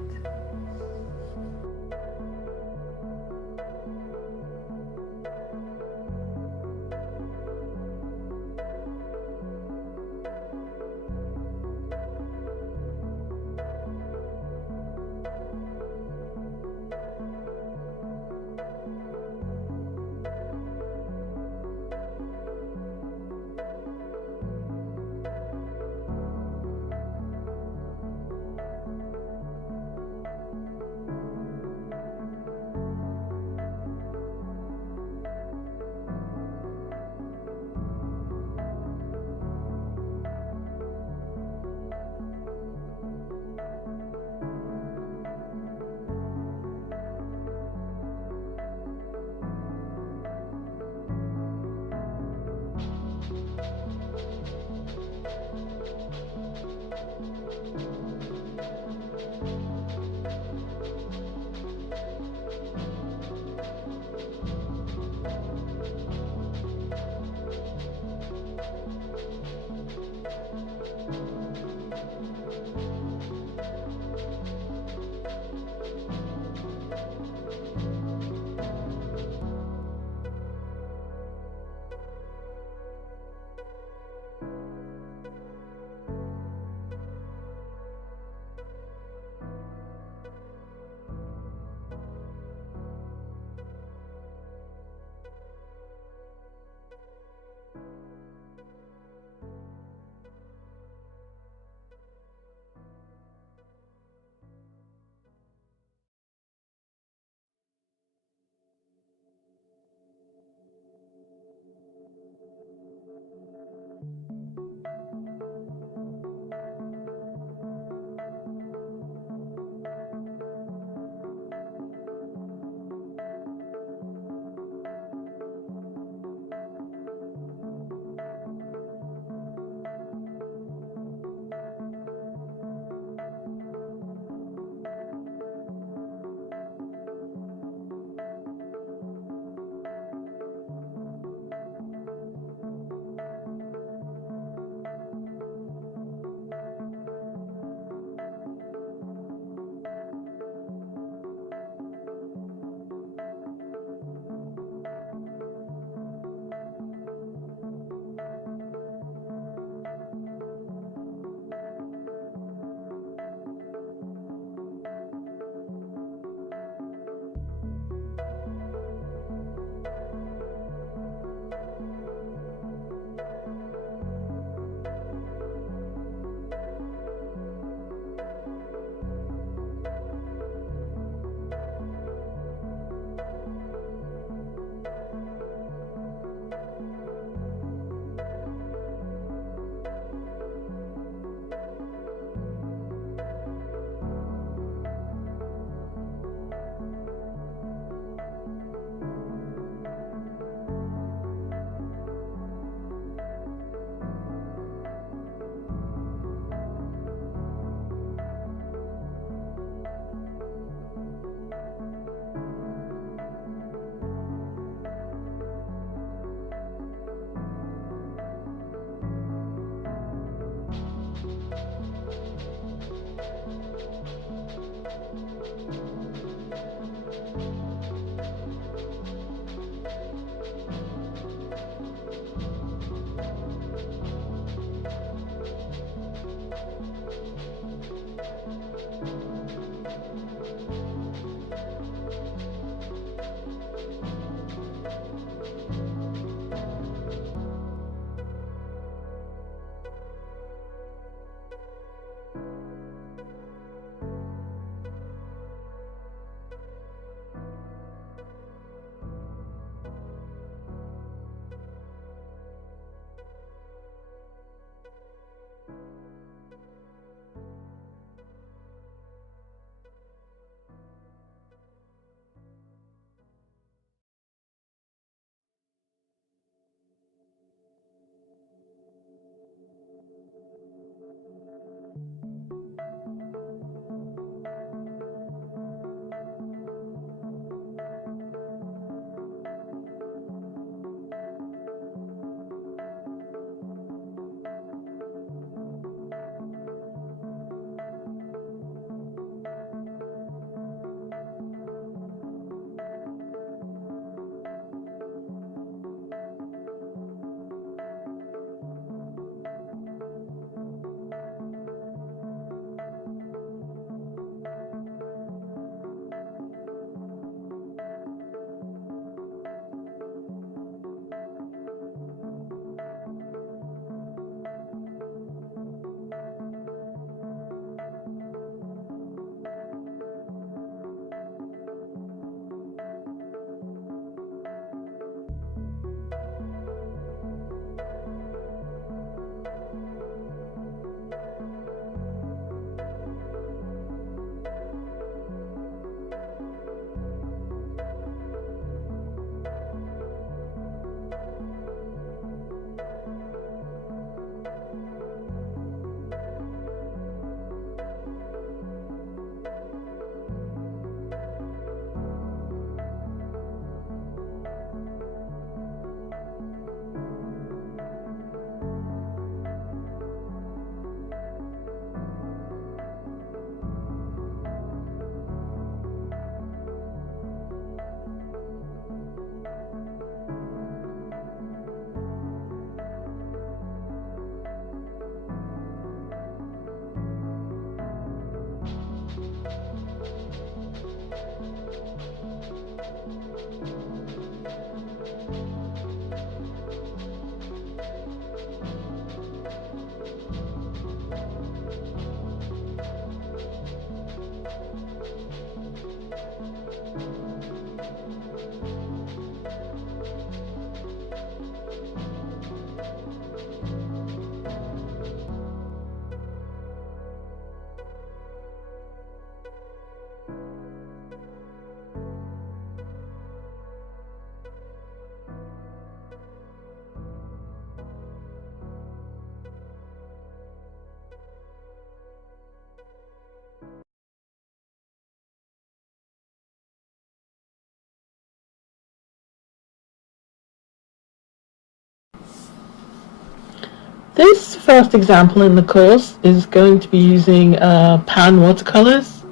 This first example in the course is going to be using pan watercolors.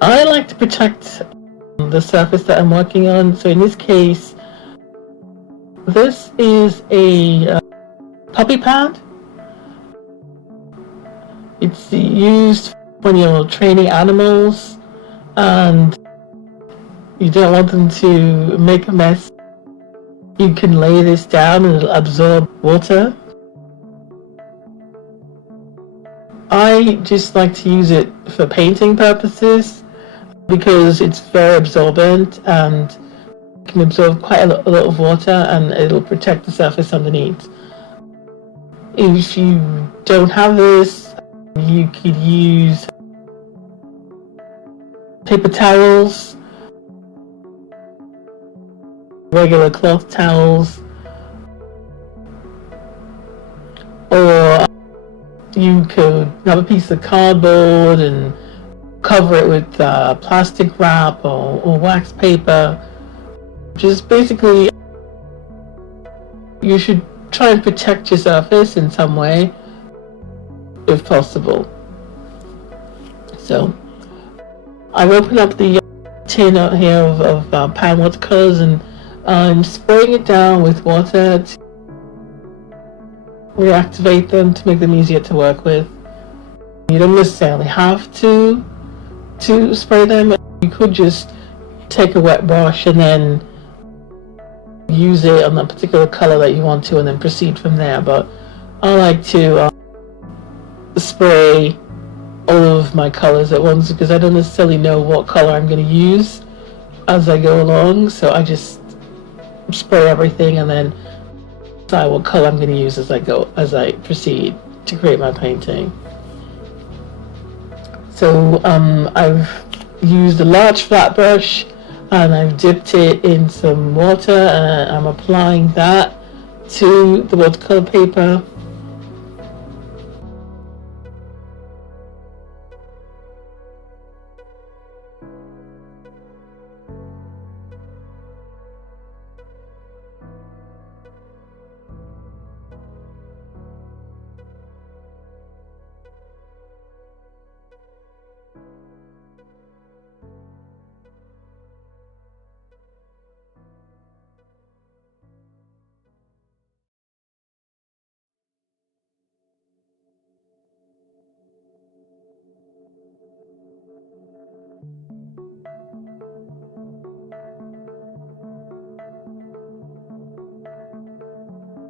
I like to protect the surface that I'm working on, so in this case, this is a puppy pad. It's used when you're training animals and you don't want them to make a mess. You can lay this down and it'll absorb water. I just like to use it for painting purposes because it's very absorbent and can absorb quite a lot of water and it'll protect the surface underneath. If you don't have this, you could use paper towels, regular cloth towels, or you could have a piece of cardboard and cover it with plastic wrap or wax paper. Just basically, you should try and protect your surface in some way, if possible. So, I've opened up the tin out here of pan watercolors and I'm spraying it down with water to reactivate them to make them easier to work with. You don't necessarily have to spray them. You could just take a wet brush and then use it on that particular color that you want to and then proceed from there, but I like to spray all of my colors at once because I don't necessarily know what color I'm going to use as I go along, so I just spray everything and then decide what color I'm going to use as I proceed to create my painting. So I've used a large flat brush and I've dipped it in some water and I'm applying that to the watercolor paper.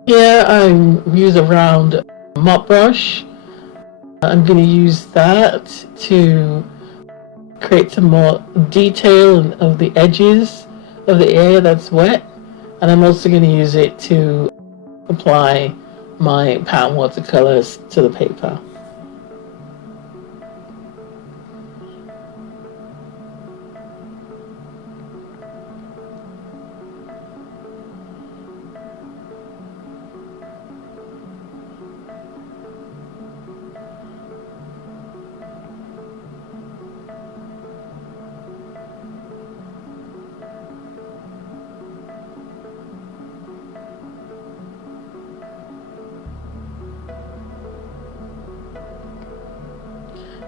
Here I use a round mop brush. I'm going to use that to create some more detail of the edges of the area that's wet, and I'm also going to use it to apply my pan watercolors to the paper.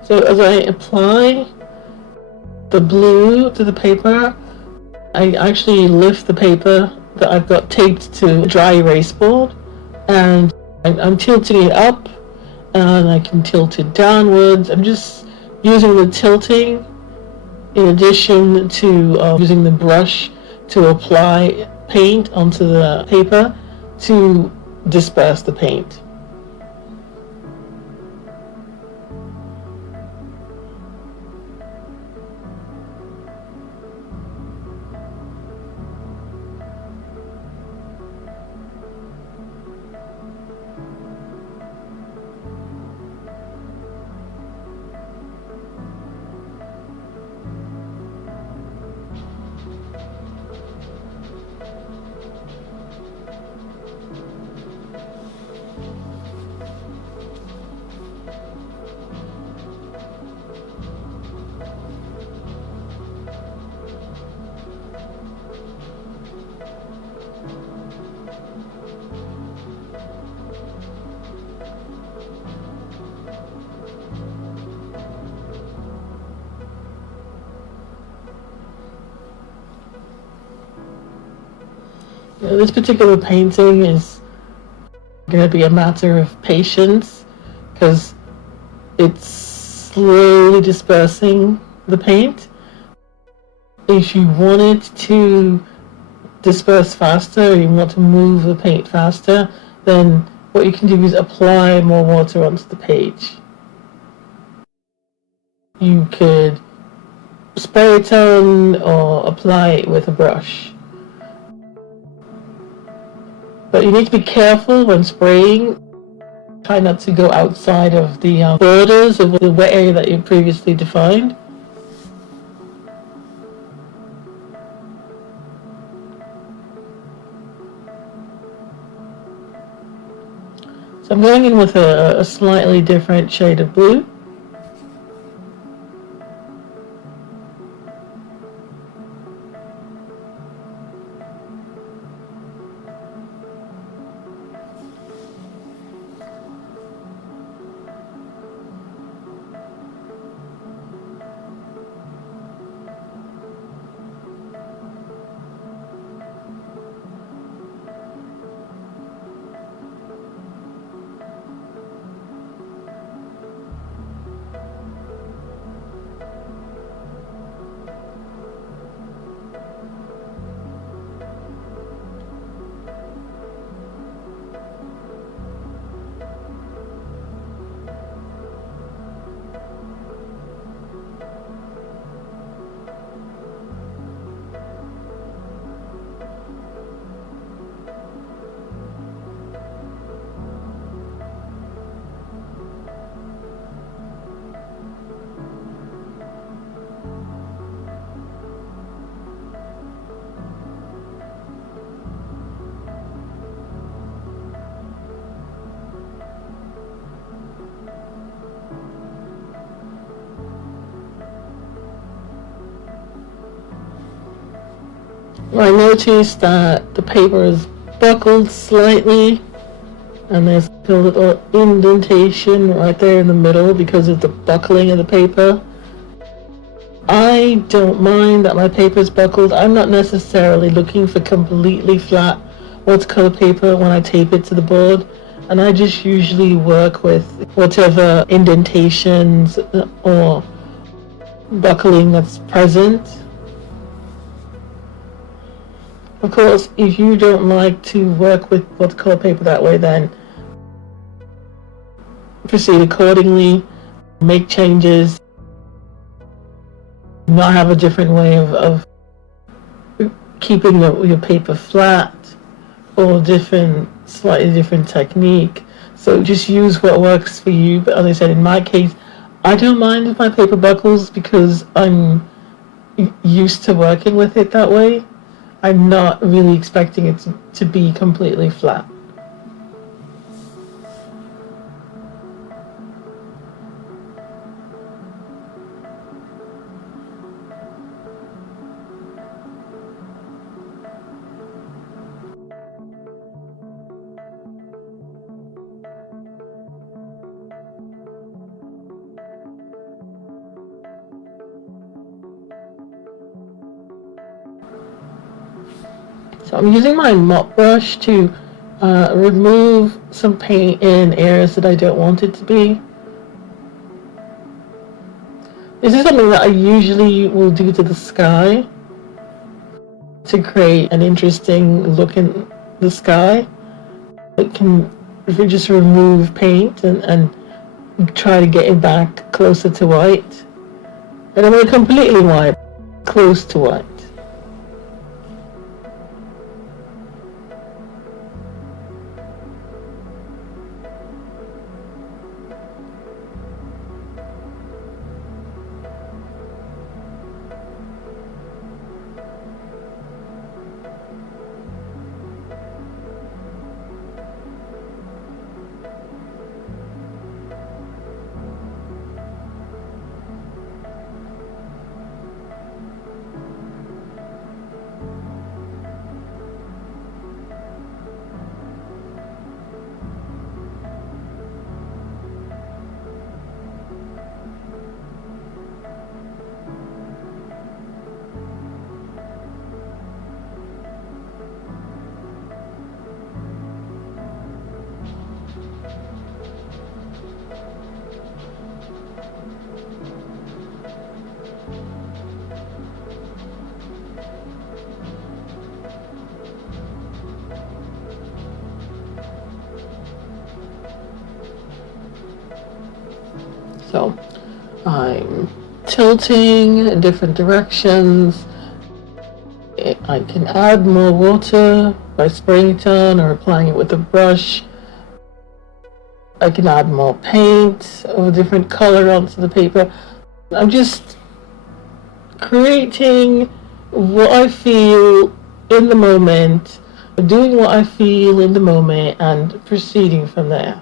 So as I apply the blue to the paper, I actually lift the paper that I've got taped to a dry erase board and I'm tilting it up and I can tilt it downwards. I'm just using the tilting in addition to using the brush to apply paint onto the paper to disperse the paint. This particular painting is going to be a matter of patience because it's slowly dispersing the paint. If you want it to disperse faster, you want to move the paint faster, then what you can do is apply more water onto the page. You could spray it on or apply it with a brush. But you need to be careful when spraying. Try not to go outside of the borders of the wet area that you previously defined. So I'm going in with a slightly different shade of blue. I noticed that the paper is buckled slightly and there's a little indentation right there in the middle because of the buckling of the paper. I don't mind that my paper is buckled. I'm not necessarily looking for completely flat watercolor paper when I tape it to the board, and I just usually work with whatever indentations or buckling that's present. Of course, if you don't like to work with watercolor paper that way, then proceed accordingly, make changes, not have a different way of keeping your paper flat or slightly different technique. So just use what works for you. But as I said, in my case, I don't mind if my paper buckles because I'm used to working with it that way. I'm not really expecting it to be completely flat. So I'm using my mop brush to remove some paint in areas that I don't want it to be. This is something that I usually will do to the sky to create an interesting look in the sky. It can just remove paint and try to get it back closer to white. And I'm going completely white, close to white. So I'm tilting in different directions. I can add more water by spraying it on or applying it with a brush. I can add more paint of a different color onto the paper. I'm just creating what I feel in the moment, doing what I feel in the moment, and proceeding from there.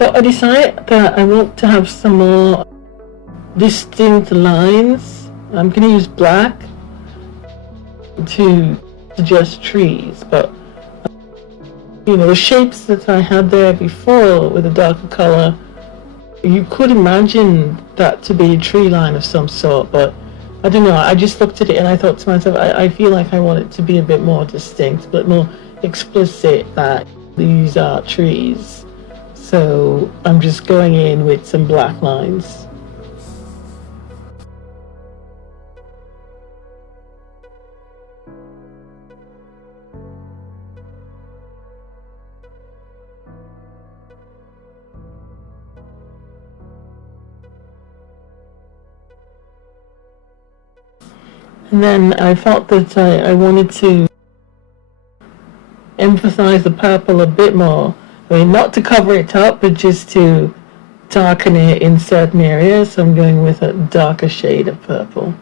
So I decided that I want to have some more distinct lines. I'm going to use black to suggest trees, but the shapes that I had there before with a darker color, you could imagine that to be a tree line of some sort, but I don't know, I just looked at it and I thought to myself, I feel like I want it to be a bit more distinct, a bit more explicit that these are trees. So I'm just going in with some black lines. And then I felt that I wanted to emphasize the purple a bit more. I mean, not to cover it up, but just to darken it in certain areas. So I'm going with a darker shade of purple.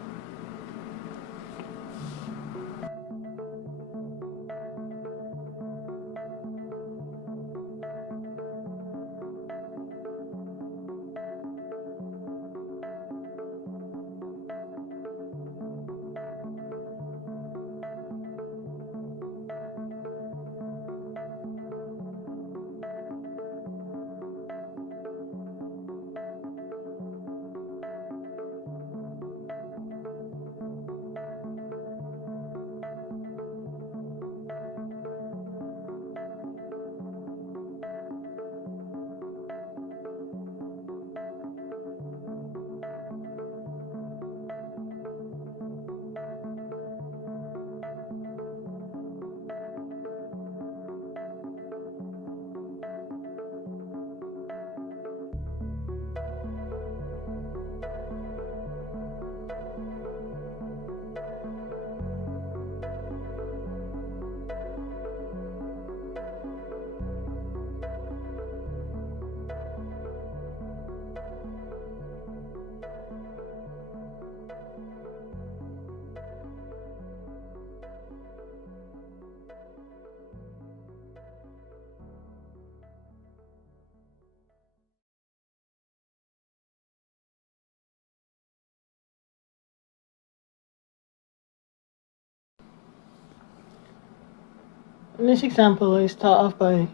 In this example, I start off by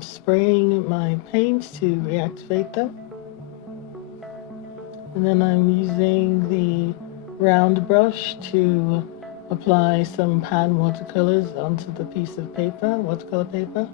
spraying my paints to reactivate them. And then I'm using the round brush to apply some pan watercolors onto the piece of paper, watercolor paper.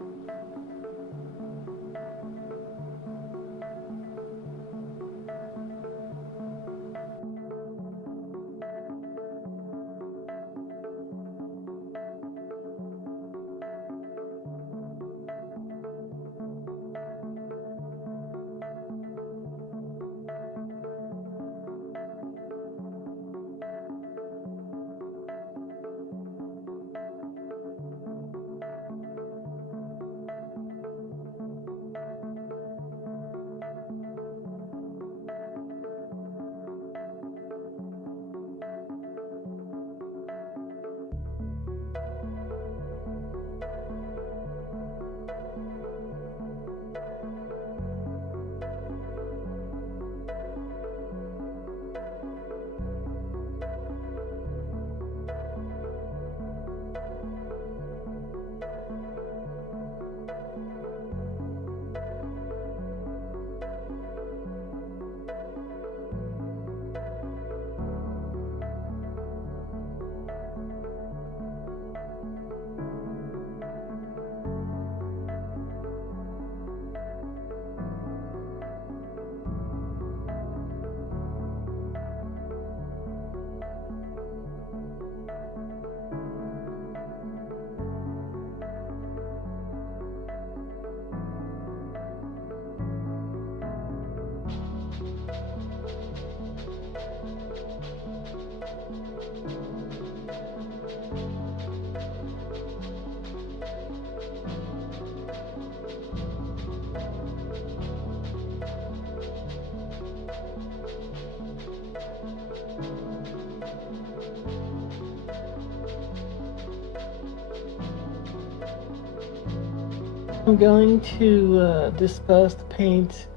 I'm going to disperse the paint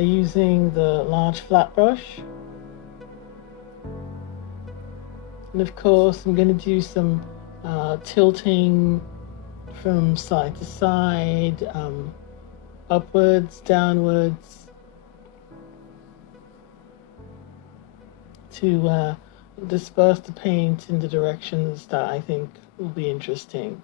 using the large flat brush. And of course I'm going to do some tilting from side to side, upwards, downwards, to disperse the paint in the directions that I think will be interesting.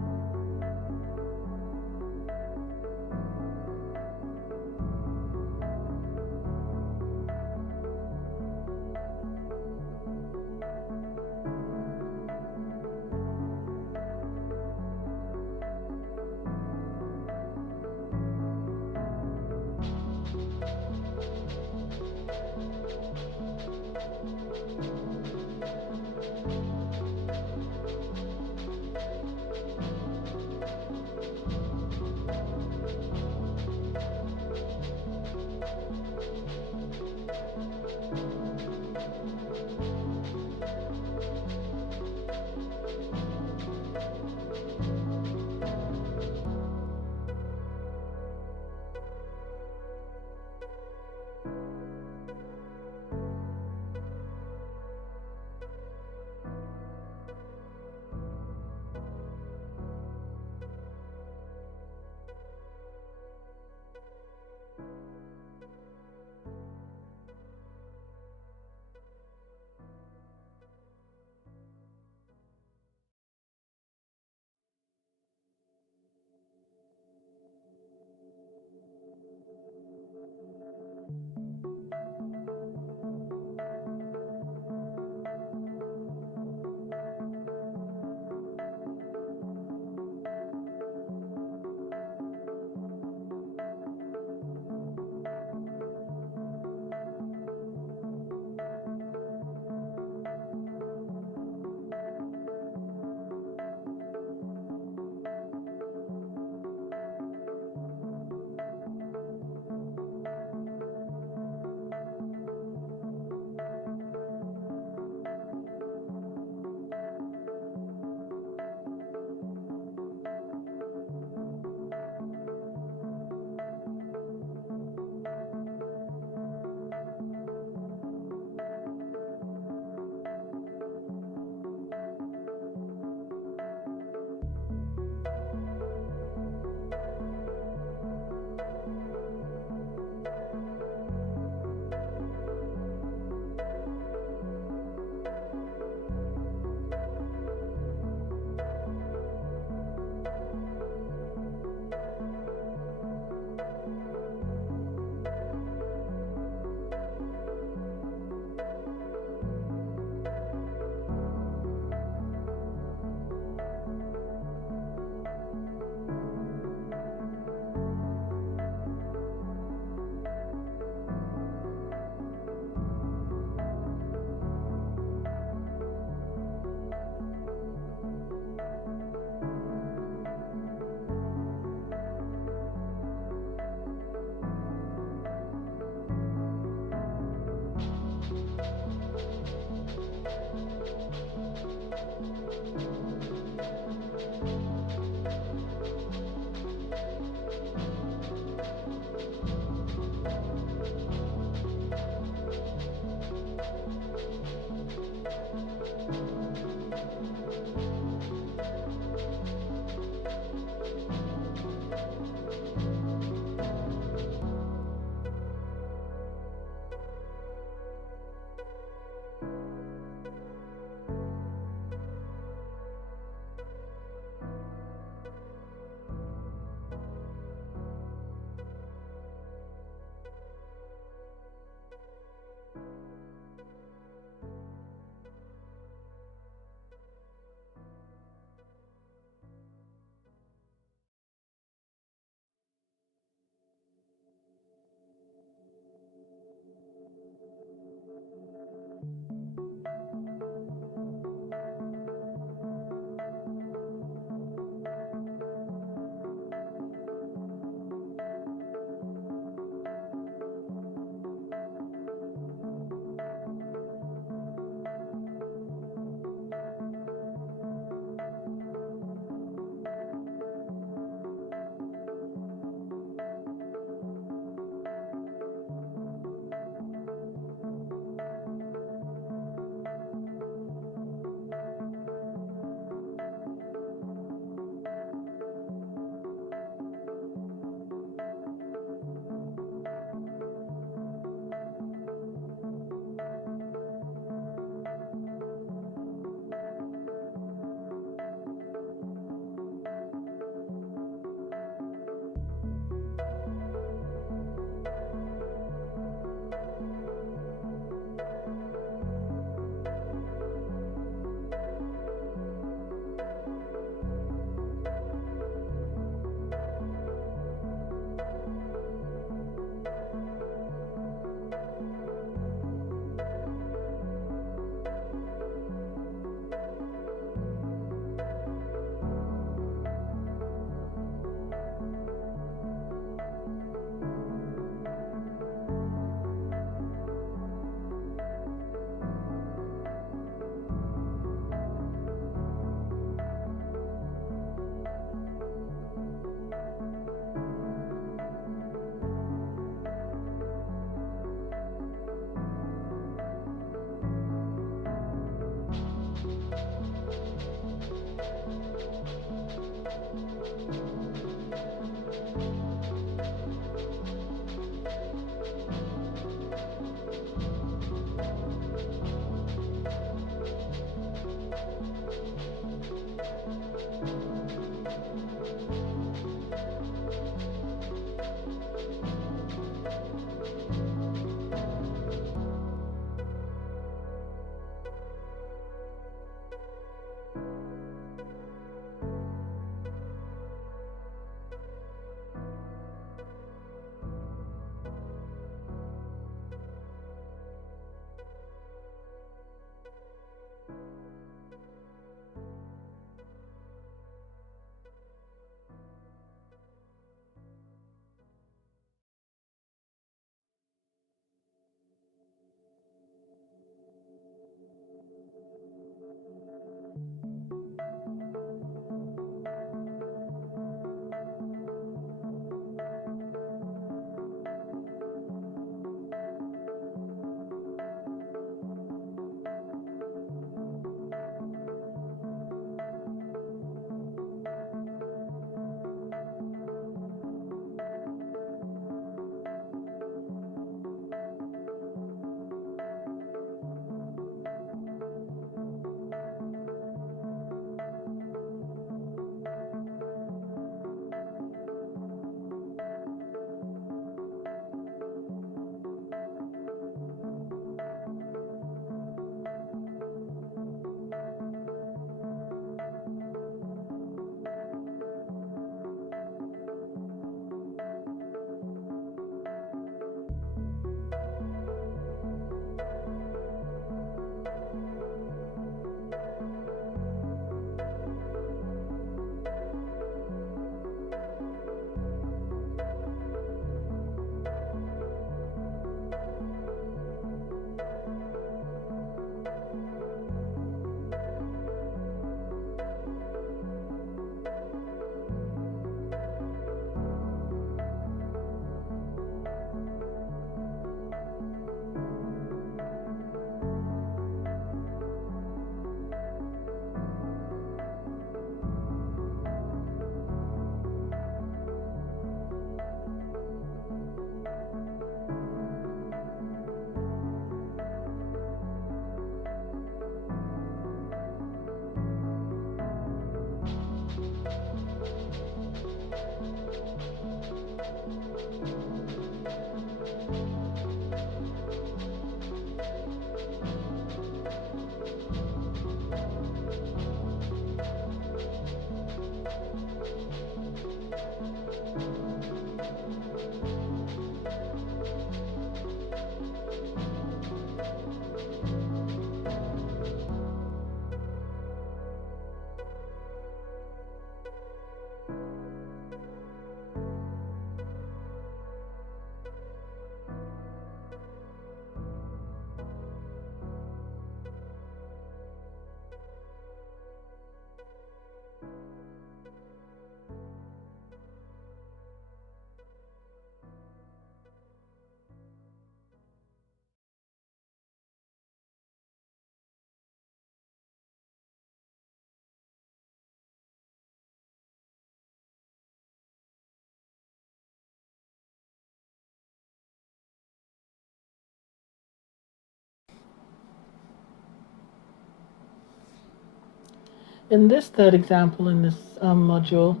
In this third example in this module,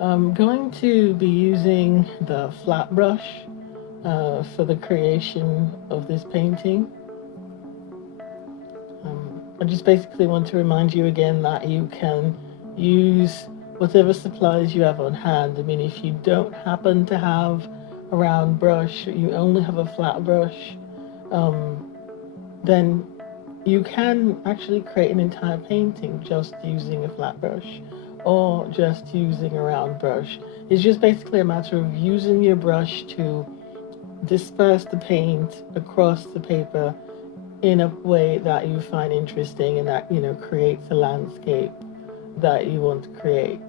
I'm going to be using the flat brush for the creation of this painting. I just basically want to remind you again that you can use whatever supplies you have on hand. I mean, if you don't happen to have a round brush, you only have a flat brush, then you can actually create an entire painting just using a flat brush or just using a round brush. It's just basically a matter of using your brush to disperse the paint across the paper in a way that you find interesting and that, you know, creates a landscape that you want to create.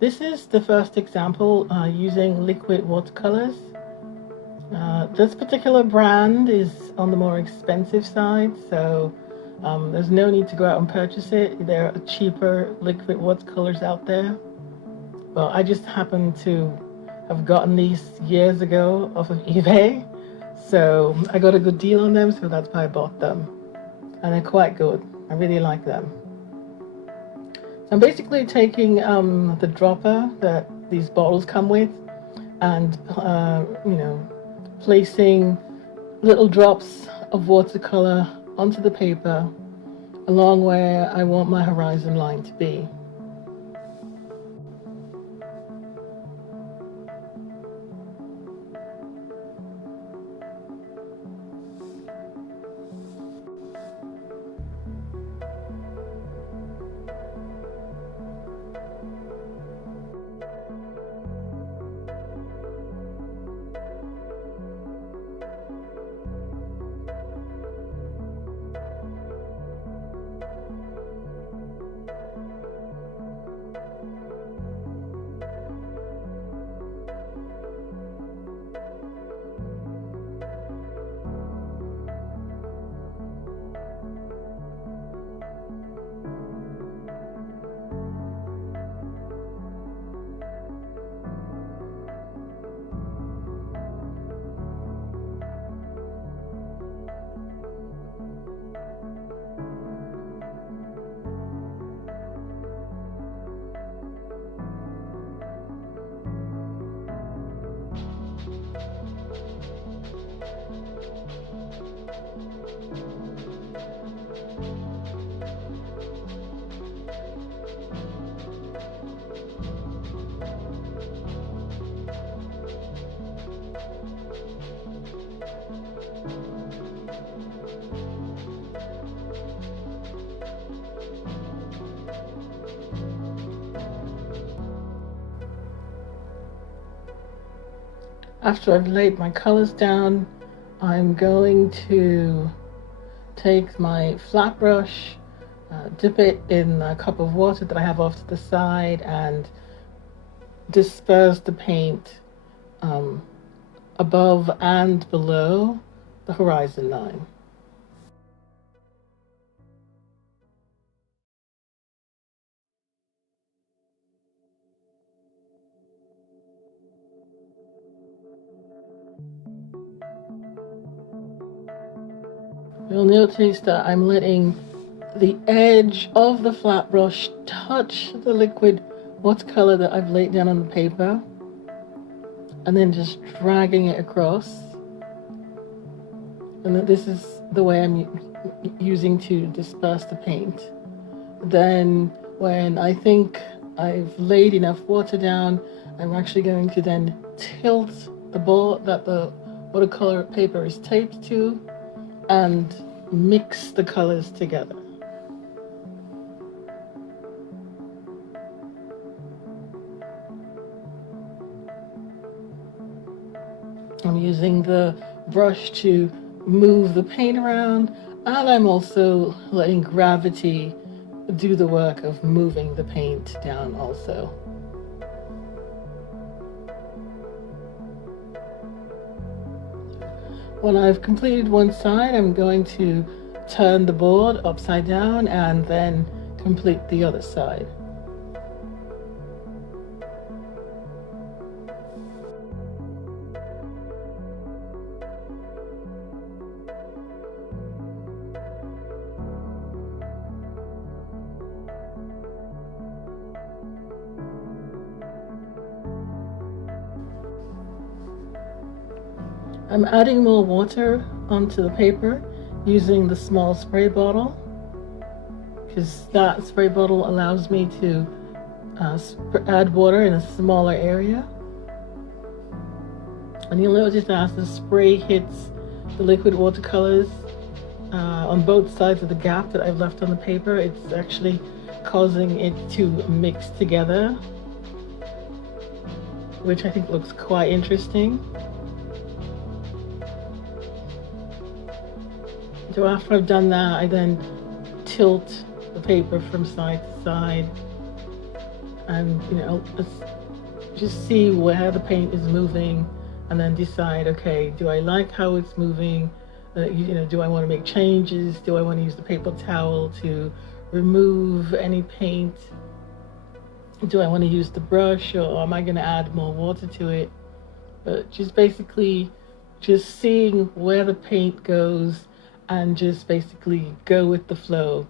This is the first example using liquid watercolors. This particular brand is on the more expensive side, so there's no need to go out and purchase it. There are cheaper liquid watercolors out there. Well, I just happened to have gotten these years ago off of eBay, so I got a good deal on them, so that's why I bought them. And they're quite good. I really like them. So I'm basically taking the dropper that these bottles come with and, placing little drops of watercolor onto the paper along where I want my horizon line to be. After I've laid my colors down, I'm going to take my flat brush, dip it in a cup of water that I have off to the side, and disperse the paint above and below the horizon line. You'll notice that I'm letting the edge of the flat brush touch the liquid watercolor that I've laid down on the paper, and then just dragging it across. And this is the way I'm using to disperse the paint. Then when I think I've laid enough water down, I'm actually going to then tilt the board that the watercolor paper is taped to and mix the colors together. I'm using the brush to move the paint around, and I'm also letting gravity do the work of moving the paint down also. When I've completed one side, I'm going to turn the board upside down and then complete the other side. I'm adding more water onto the paper using the small spray bottle, because that spray bottle allows me to add water in a smaller area. And you'll notice that as the spray hits the liquid watercolors on both sides of the gap that I've left on the paper, it's actually causing it to mix together, which I think looks quite interesting. So after I've done that, I then tilt the paper from side to side, and just see where the paint is moving, and then decide, okay, do I like how it's moving? Do I want to make changes? Do I want to use the paper towel to remove any paint? Do I want to use the brush, or am I going to add more water to it? But just basically just seeing where the paint goes and just basically go with the flow.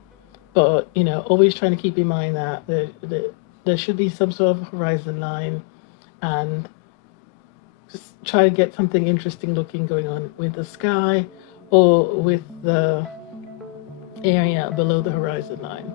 But always trying to keep in mind that there should be some sort of horizon line, and just try to get something interesting looking going on with the sky or with the area below the horizon line.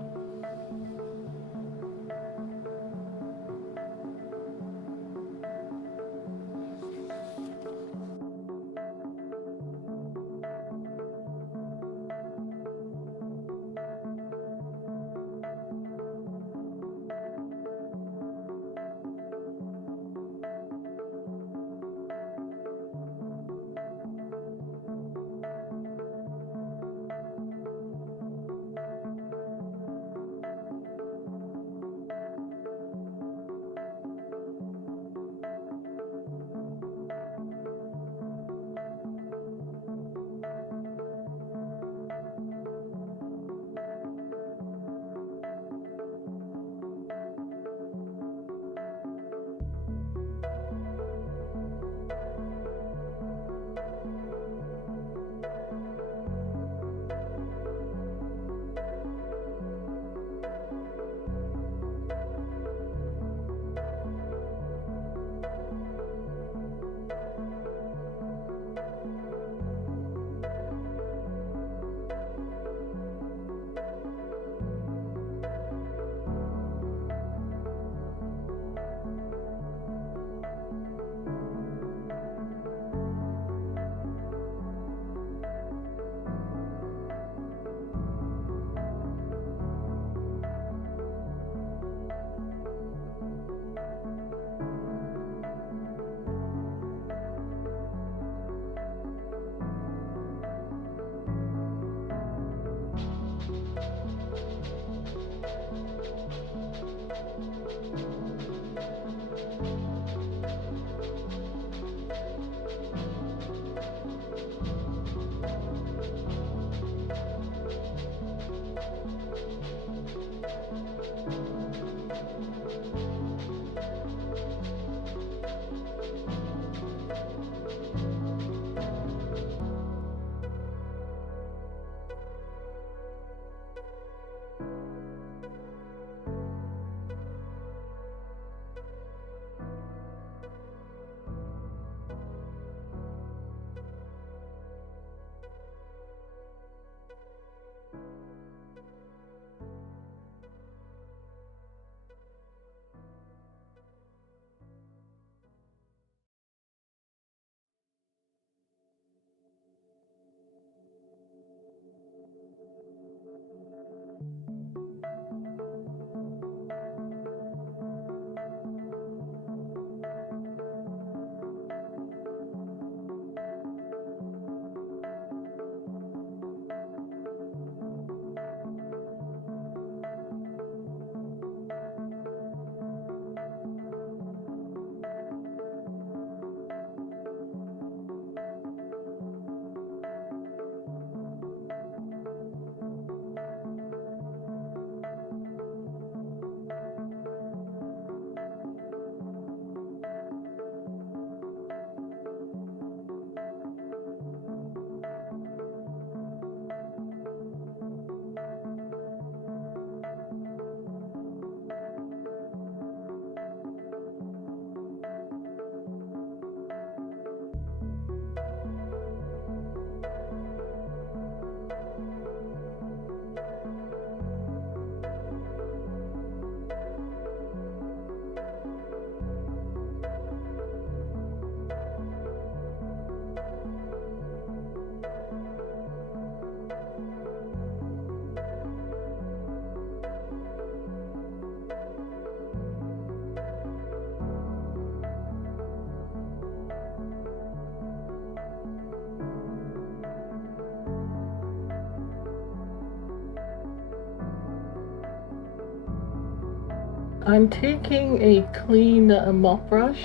I'm taking a clean mop brush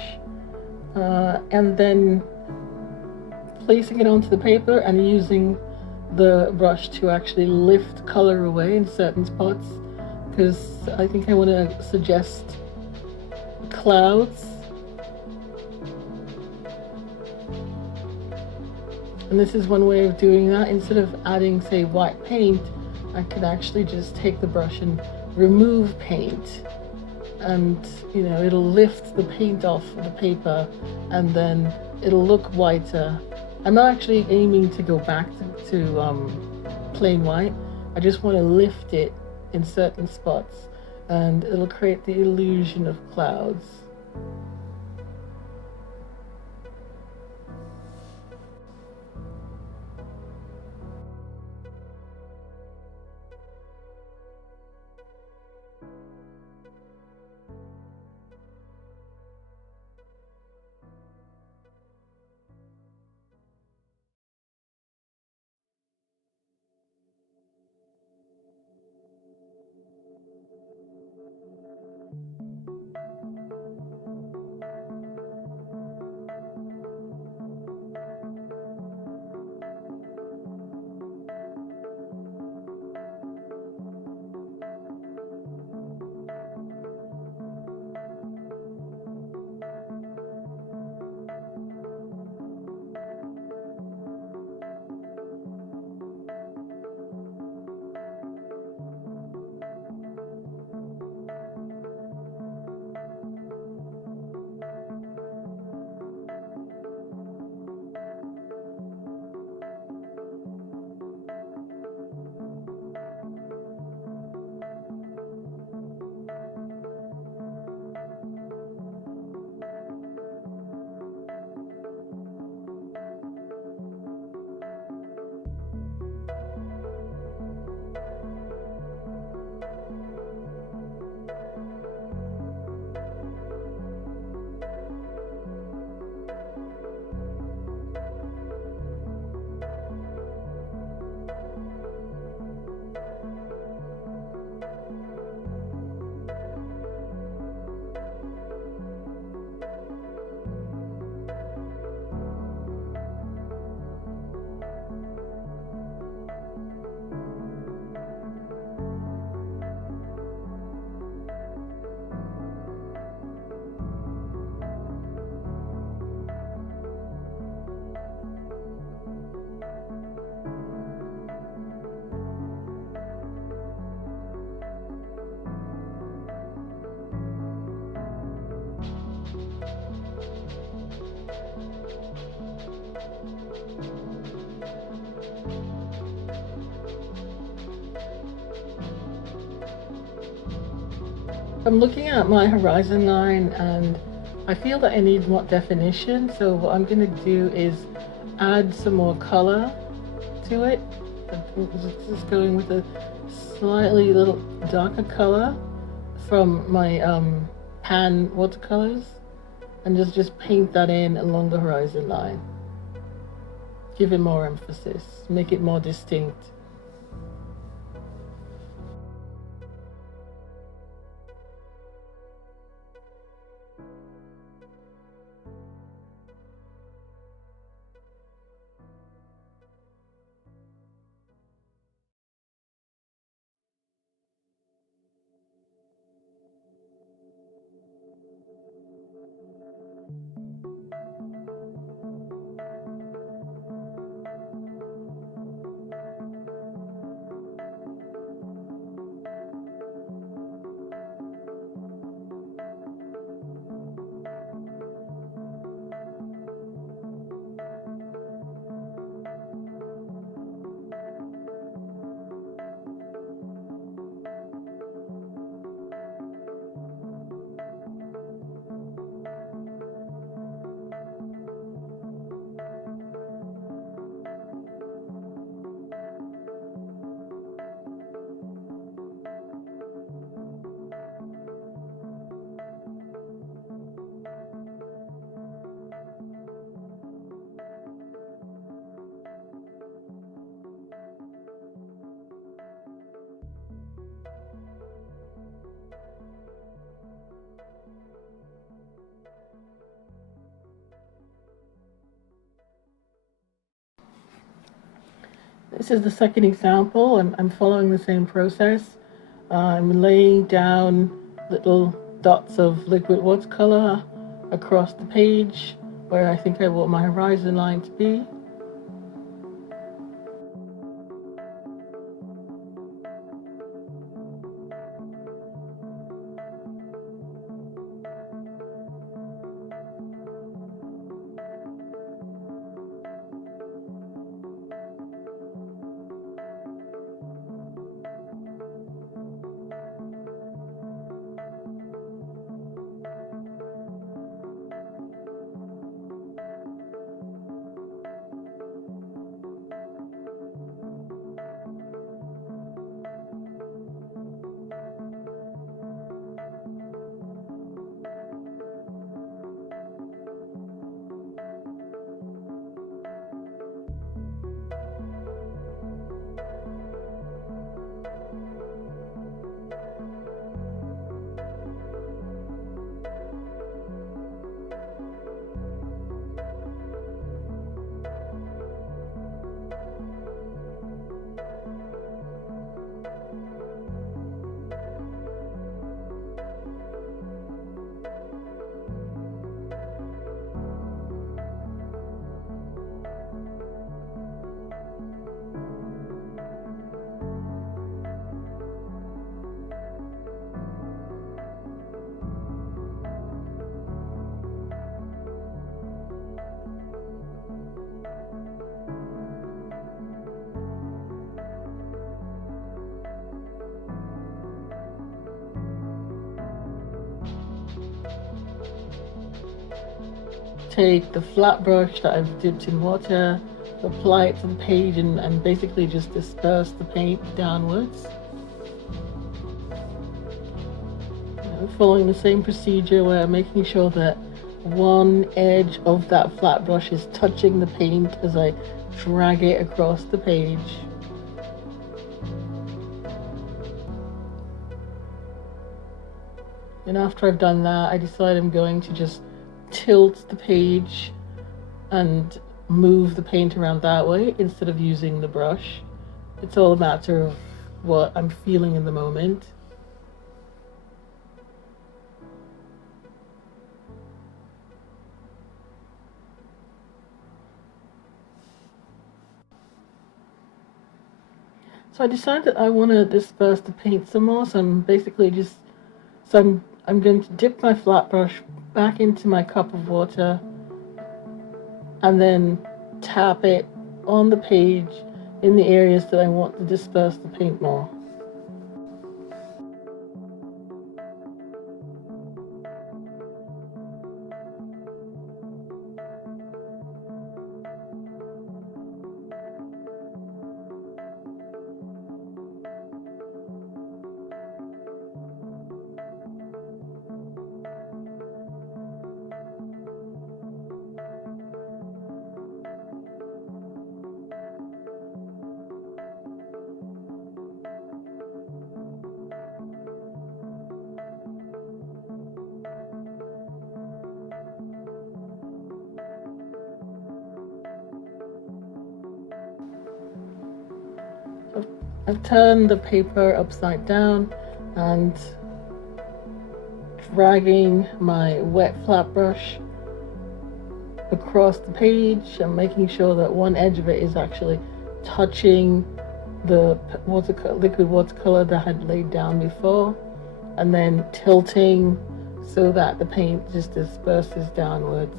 and then placing it onto the paper and using the brush to actually lift color away in certain spots, because I think I want to suggest clouds. And this is one way of doing that. Instead of adding, say, white paint, I could actually just take the brush and remove paint, and it'll lift the paint off the paper and then it'll look whiter. I'm not actually aiming to go back to plain white. I just want to lift it in certain spots and it'll create the illusion of clouds. I'm looking at my horizon line and I feel that I need more definition, so what I'm going to do is add some more color to it. Just going with a slightly little darker color from my pan watercolors, and just paint that in along the horizon line. Give it more emphasis, make it more distinct. This is the second example. I'm following the same process. I'm laying down little dots of liquid watercolor across the page where I think I want my horizon line to be. Take the flat brush that I've dipped in water, apply it to the page, and basically just disperse the paint downwards. Following the same procedure where I'm making sure that one edge of that flat brush is touching the paint as I drag it across the page. And after I've done that, I decide I'm going to just tilt the page and move the paint around that way instead of using the brush. It's all a matter of what I'm feeling in the moment. So I decided I want to disperse the paint some more, so I'm basically just, I'm going to dip my flat brush back into my cup of water and then tap it on the page in the areas that I want to disperse the paint more. I've turned the paper upside down and dragging my wet flat brush across the page and making sure that one edge of it is actually touching the liquid watercolor that I had laid down before, and then tilting so that the paint just disperses downwards.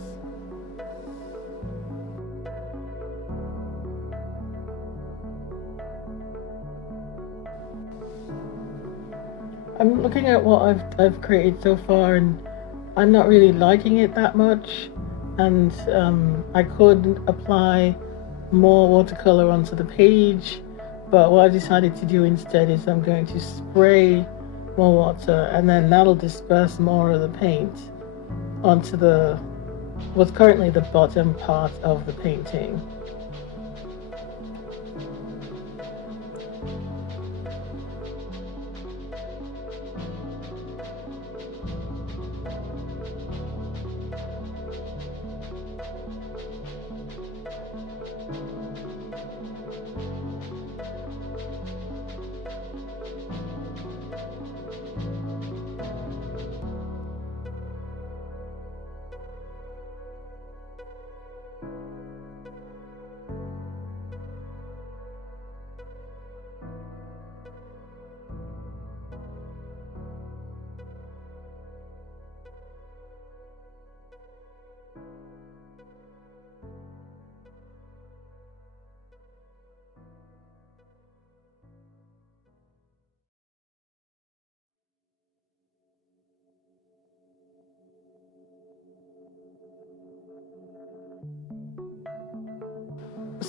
I'm looking at what I've created so far, and I'm not really liking it that much, and I could apply more watercolor onto the page, but what I decided to do instead is I'm going to spray more water, and then that'll disperse more of the paint onto what's currently the bottom part of the painting.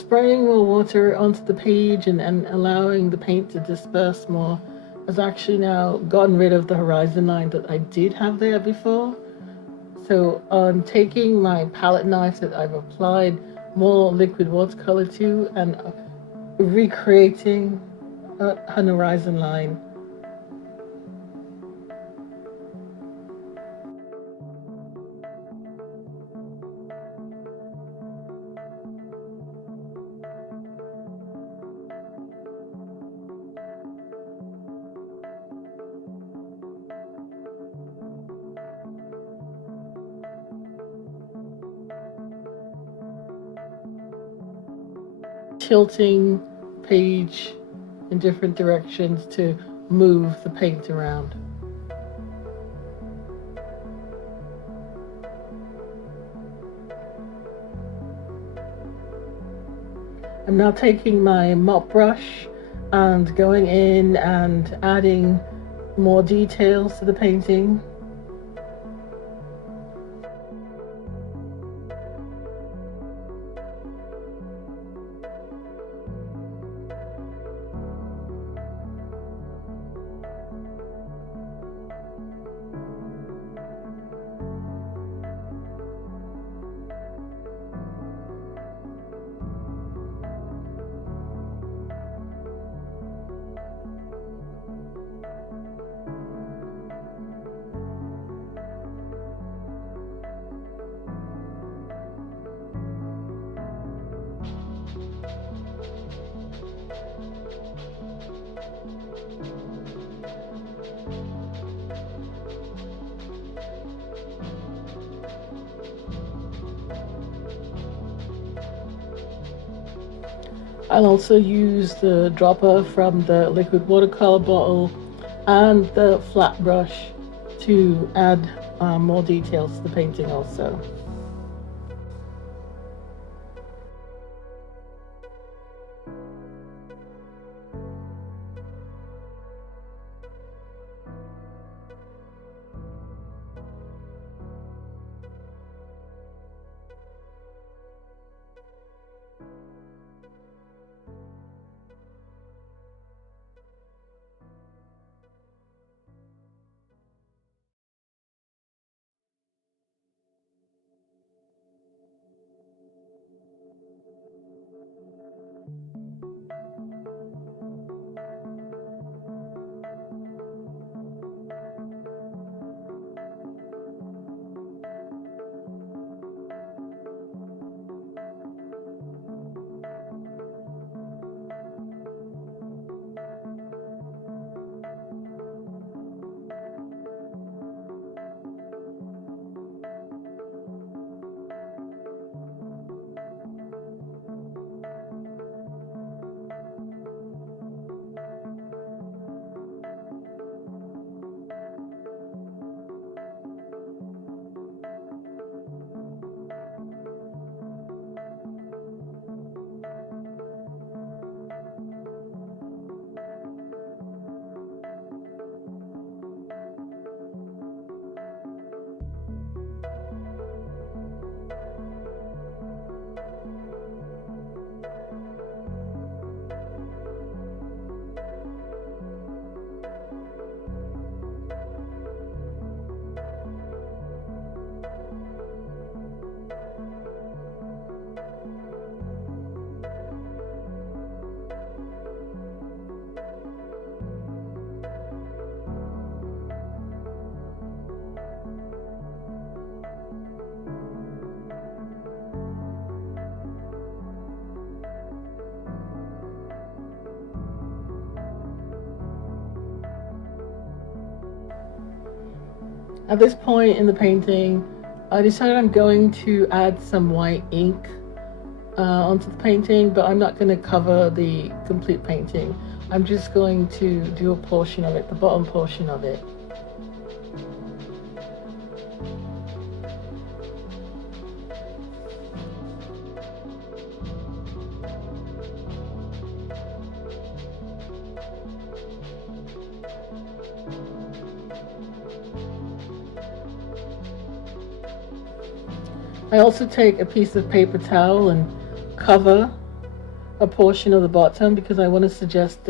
spraying more water onto the page and allowing the paint to disperse more has actually now gotten rid of the horizon line that I did have there before. So I'm taking my palette knife that I've applied more liquid watercolor to and recreating an horizon line. Tilting page in different directions to move the paint around. I'm now taking my mop brush and going in and adding more details to the painting. I'll also use the dropper from the liquid watercolor bottle and the flat brush to add more details to the painting also. At this point in the painting, I decided I'm going to add some white ink onto the painting, but I'm not going to cover the complete painting. I'm just going to do a portion of it, the bottom portion of it. I also take a piece of paper towel and cover a portion of the bottom because I want to suggest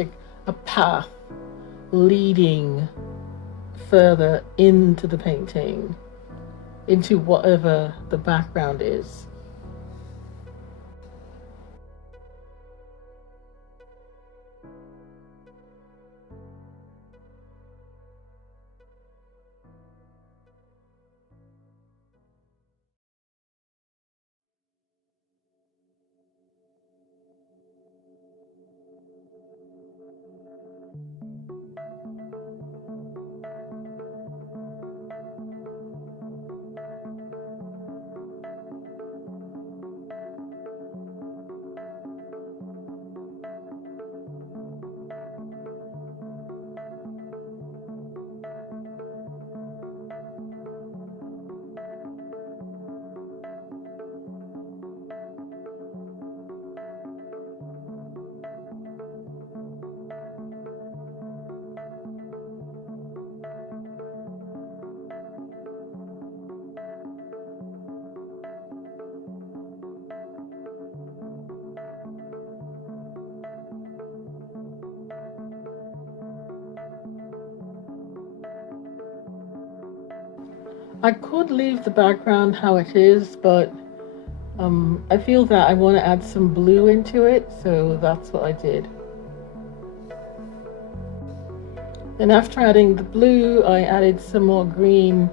a path leading further into the painting, into whatever the background is. I could leave the background how it is, but I feel that I want to add some blue into it, so that's what I did. Then after adding the blue, I added some more green.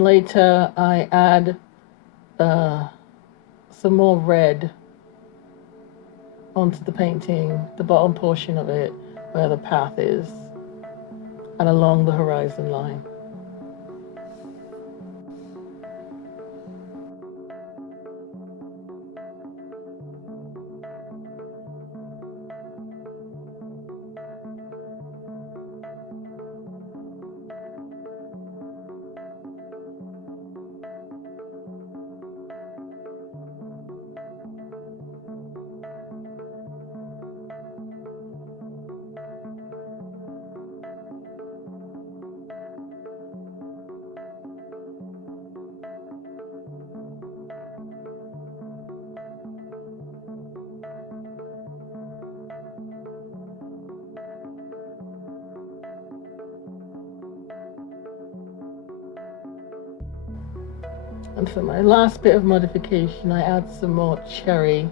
Later I add some more red onto the painting, the bottom portion of it where the path is, and along the horizon line. And for my last bit of modification, I add some more cherry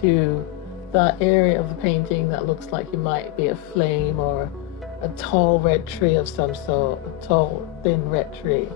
to that area of the painting that looks like it might be a flame or a tall red tree of some sort, a tall, thin red tree.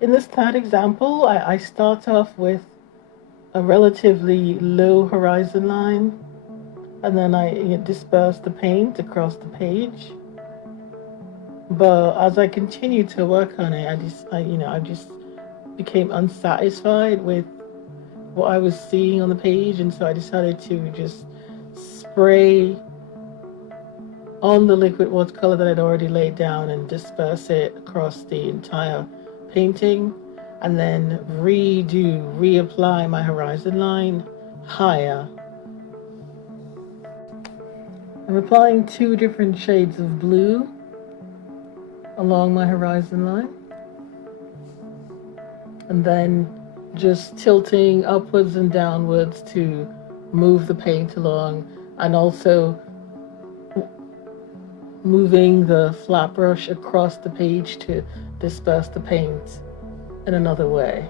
In this third example, I start off with a relatively low horizon line, and then I disperse the paint across the page. But as I continued to work on it, I just became unsatisfied with what I was seeing on the page, and so I decided to just spray on the liquid watercolor that I'd already laid down and disperse it across the entire painting, and then reapply my horizon line higher. I'm applying 2 different shades of blue along my horizon line, and then just tilting upwards and downwards to move the paint along, and also moving the flat brush across the page to disperse the paint in another way.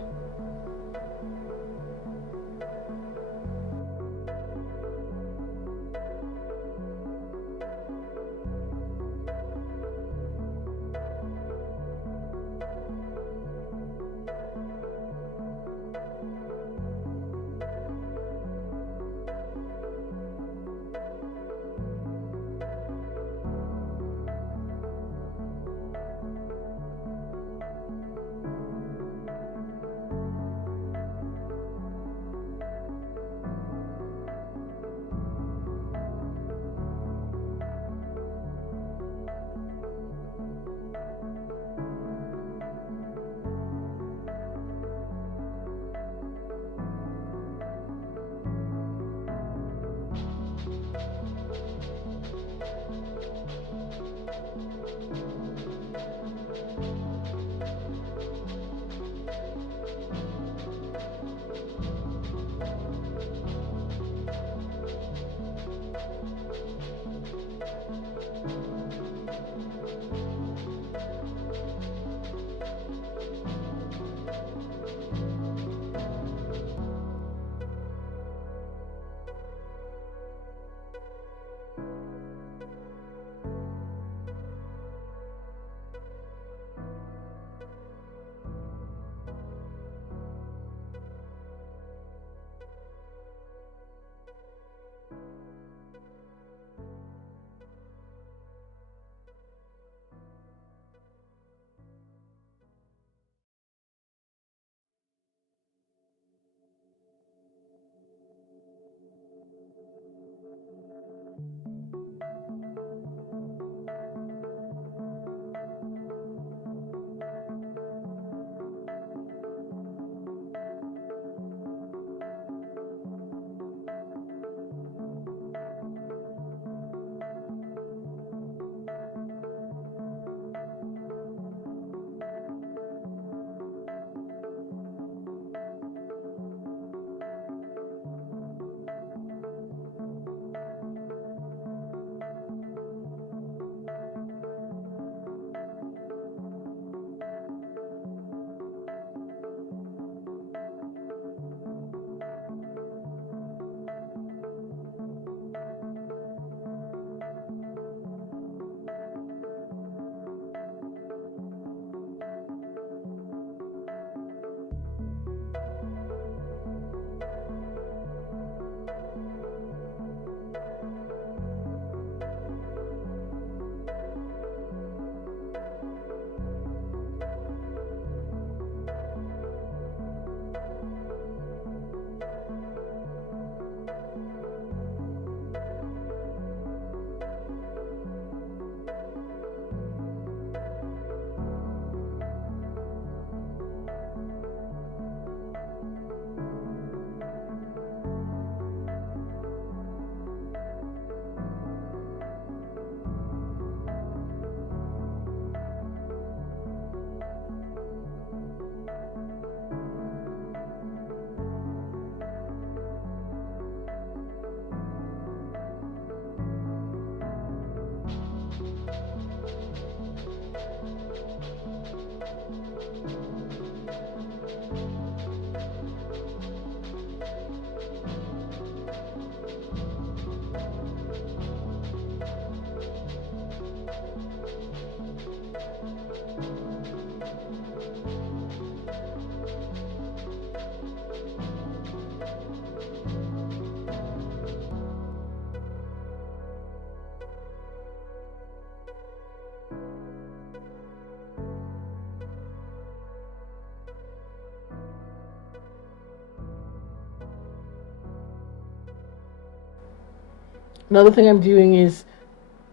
Another thing I'm doing is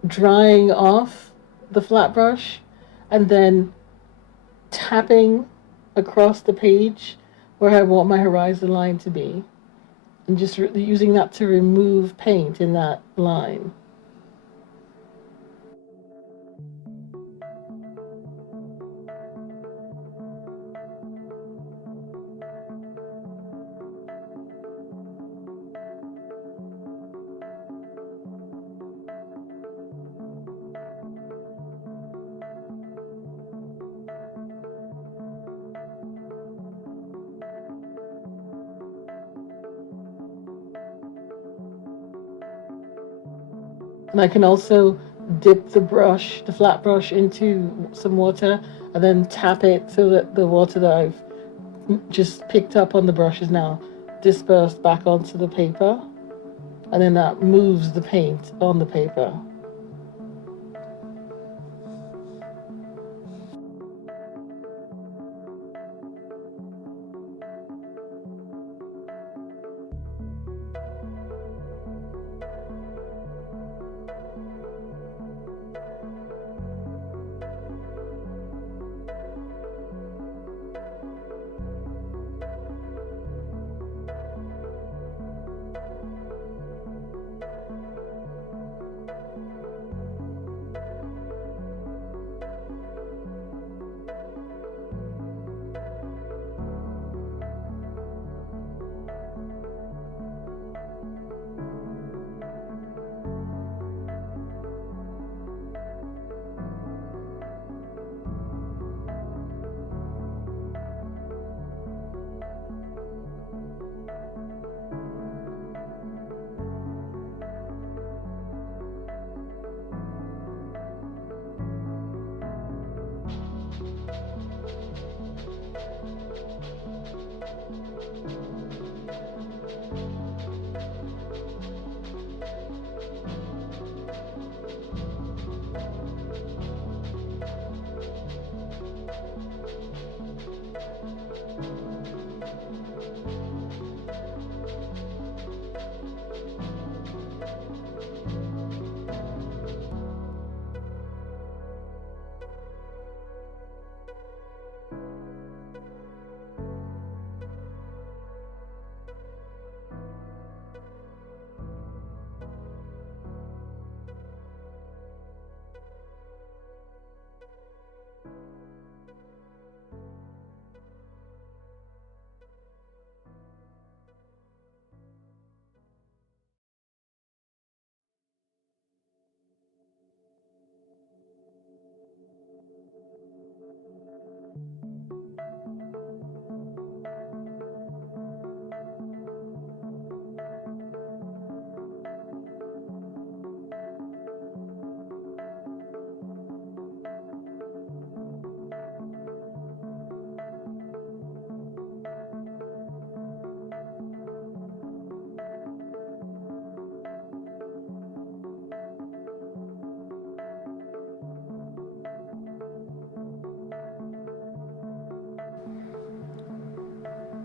drying off the flat brush and then tapping across the page where I want my horizon line to be, and just using that to remove paint in that line. And I can also dip the brush, the flat brush, into some water and then tap it so that the water that I've just picked up on the brush is now dispersed back onto the paper, and then that moves the paint on the paper.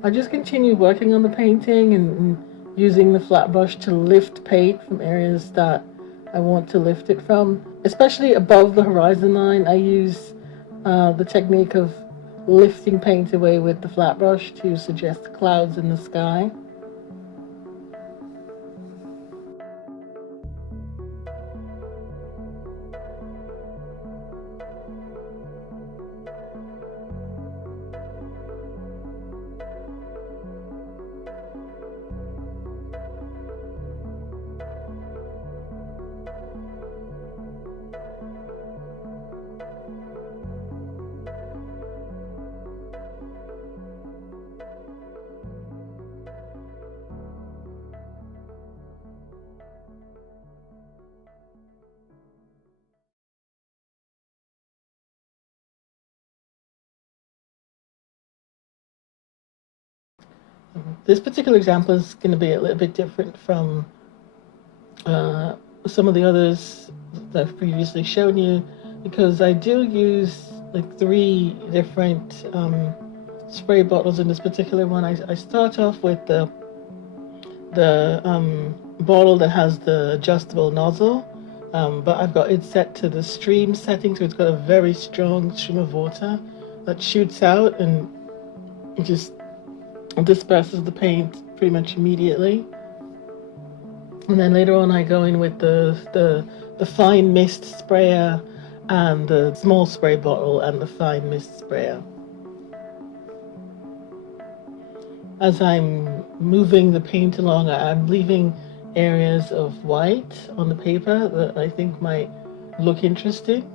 I just continue working on the painting and using the flat brush to lift paint from areas that I want to lift it from, especially above the horizon line. I use the technique of lifting paint away with the flat brush to suggest clouds in the sky. This particular example is going to be a little bit different from some of the others that I've previously shown you, because I do use like 3 different spray bottles in this particular one. I start off with the bottle that has the adjustable nozzle, but I've got it set to the stream setting, so it's got a very strong stream of water that shoots out and just disperses the paint pretty much immediately. And then later on I go in with the fine mist sprayer and the small spray bottle and the fine mist sprayer. As I'm moving the paint along, I'm leaving areas of white on the paper that I think might look interesting.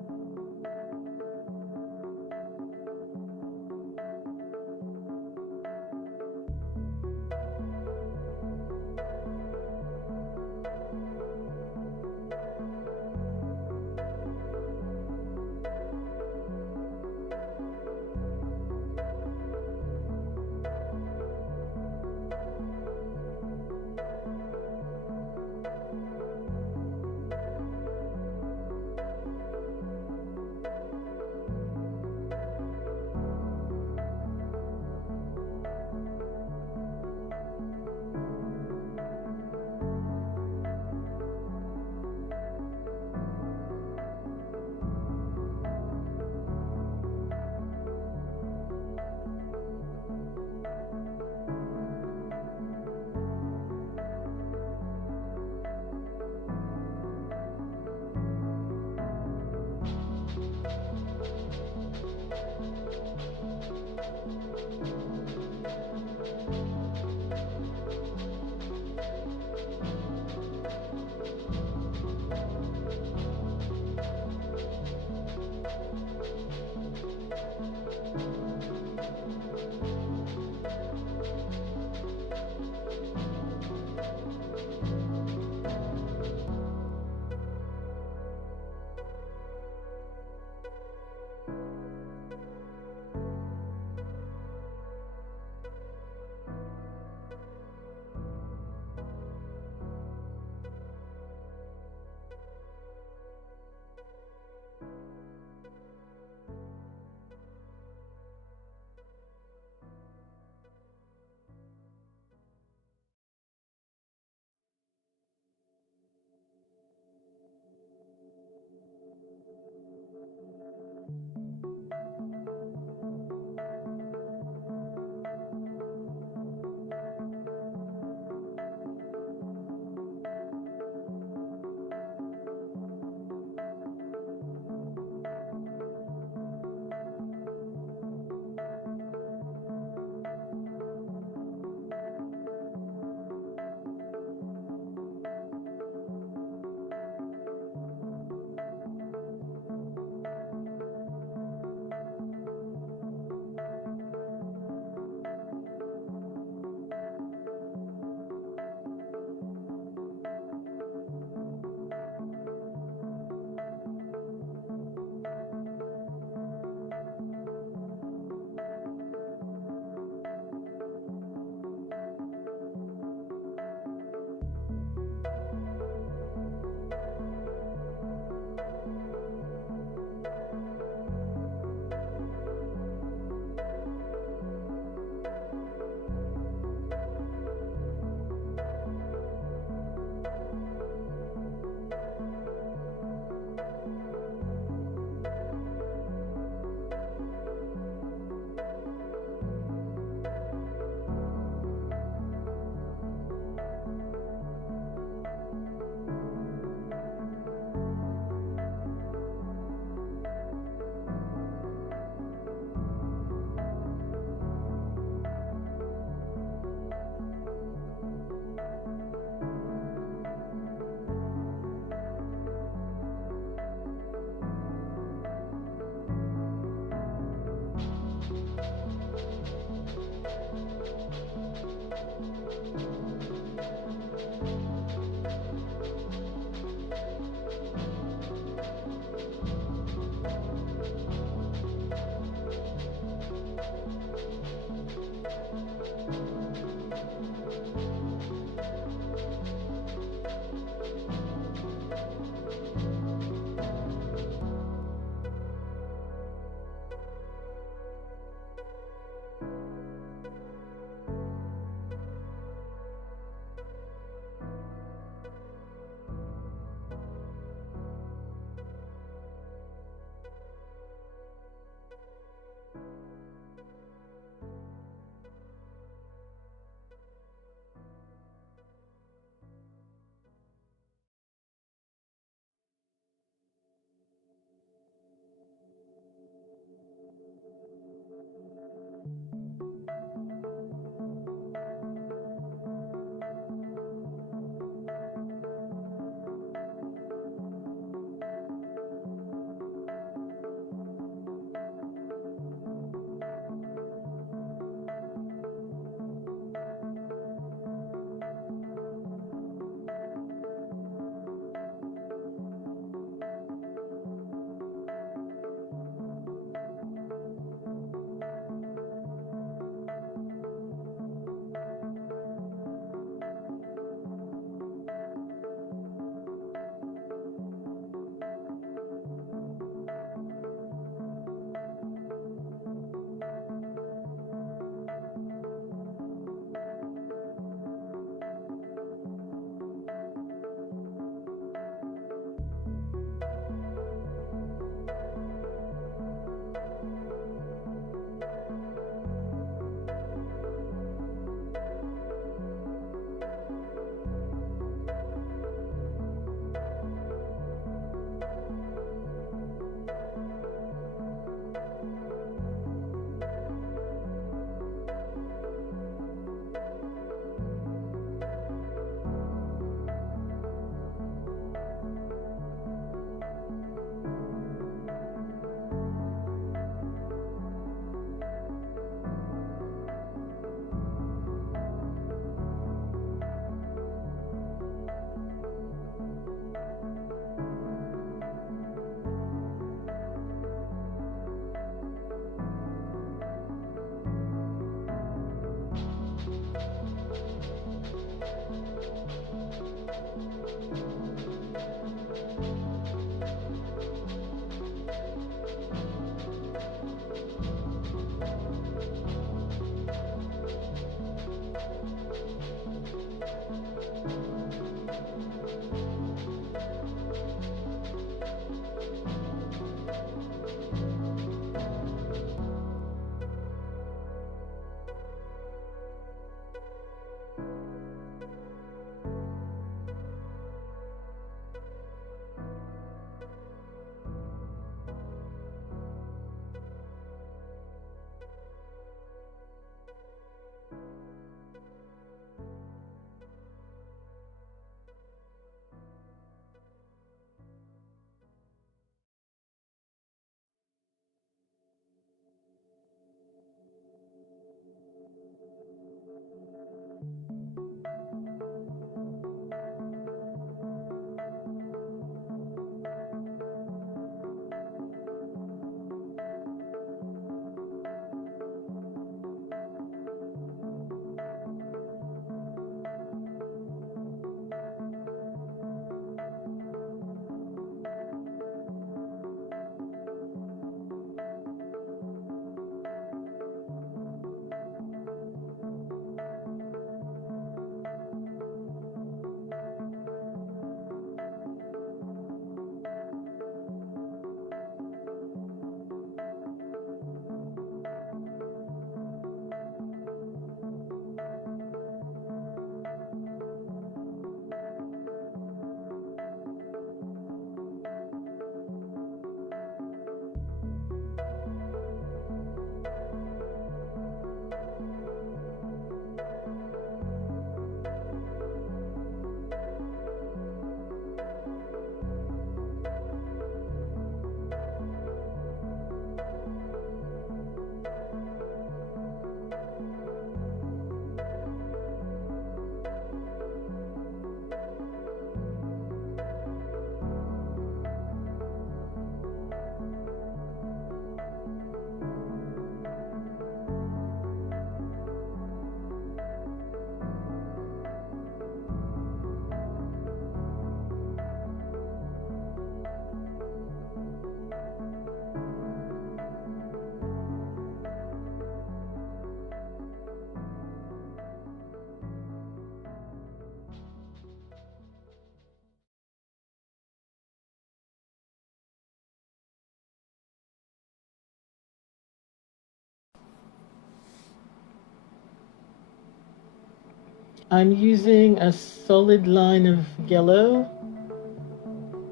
I'm using a solid line of yellow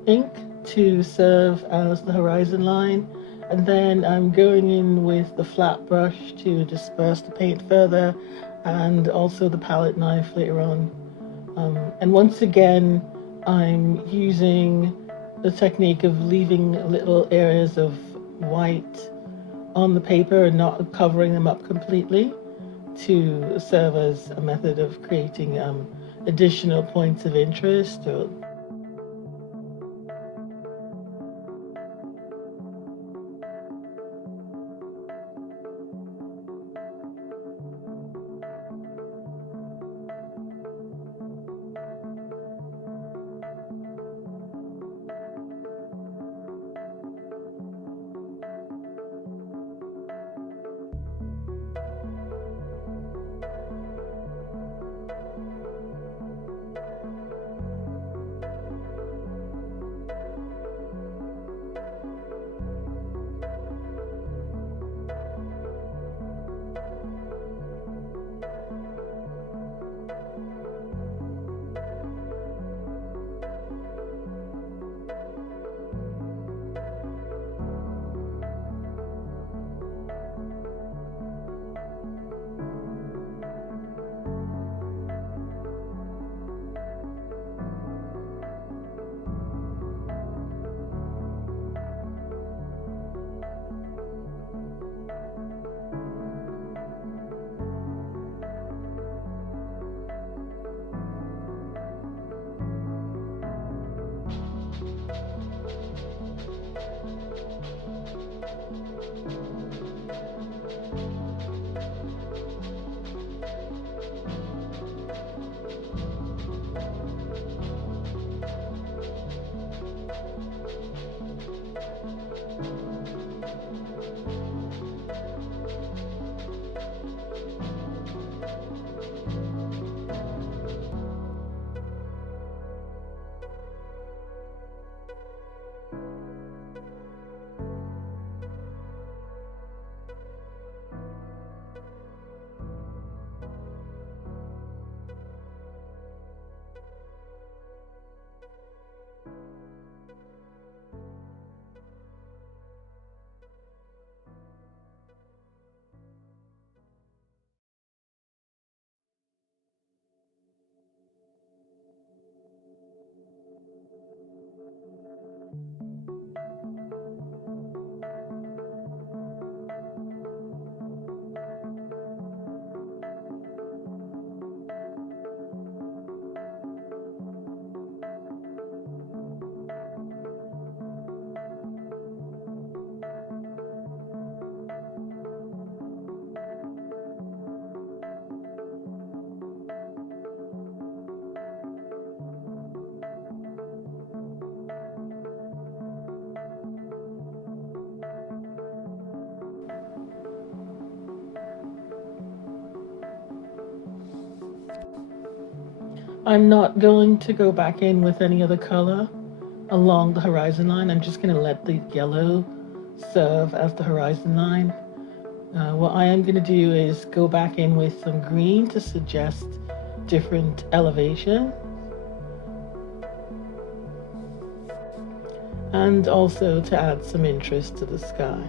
ink to serve as the horizon line, and then I'm going in with the flat brush to disperse the paint further, and also the palette knife later on. And once again, I'm using the technique of leaving little areas of white on the paper and not covering them up completely, to serve as a method of creating additional points of interest. Or I'm not going to go back in with any other color along the horizon line. I'm just going to let the yellow serve as the horizon line. What I am going to do is go back in with some green to suggest different elevation, and also to add some interest to the sky.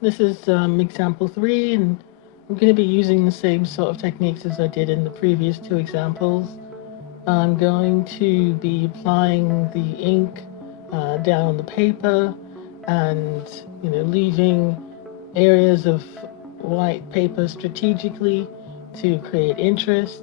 This is example 3, and I'm going to be using the same sort of techniques as I did in the previous 2 examples. I'm going to be applying the ink down on the paper and leaving areas of white paper strategically to create interest.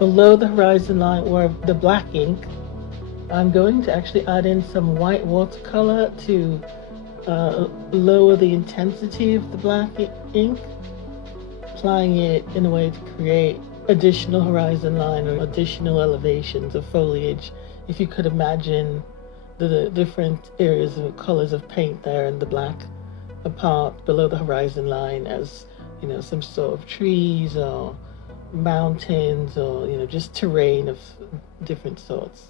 Below the horizon line, or the black ink, I'm going to actually add in some white watercolor to lower the intensity of the black ink, applying it in a way to create additional horizon line or additional elevations of foliage. If you could imagine the different areas of colors of paint there and the black apart below the horizon line as, you know, some sort of trees or mountains or, you know, just terrain of different sorts.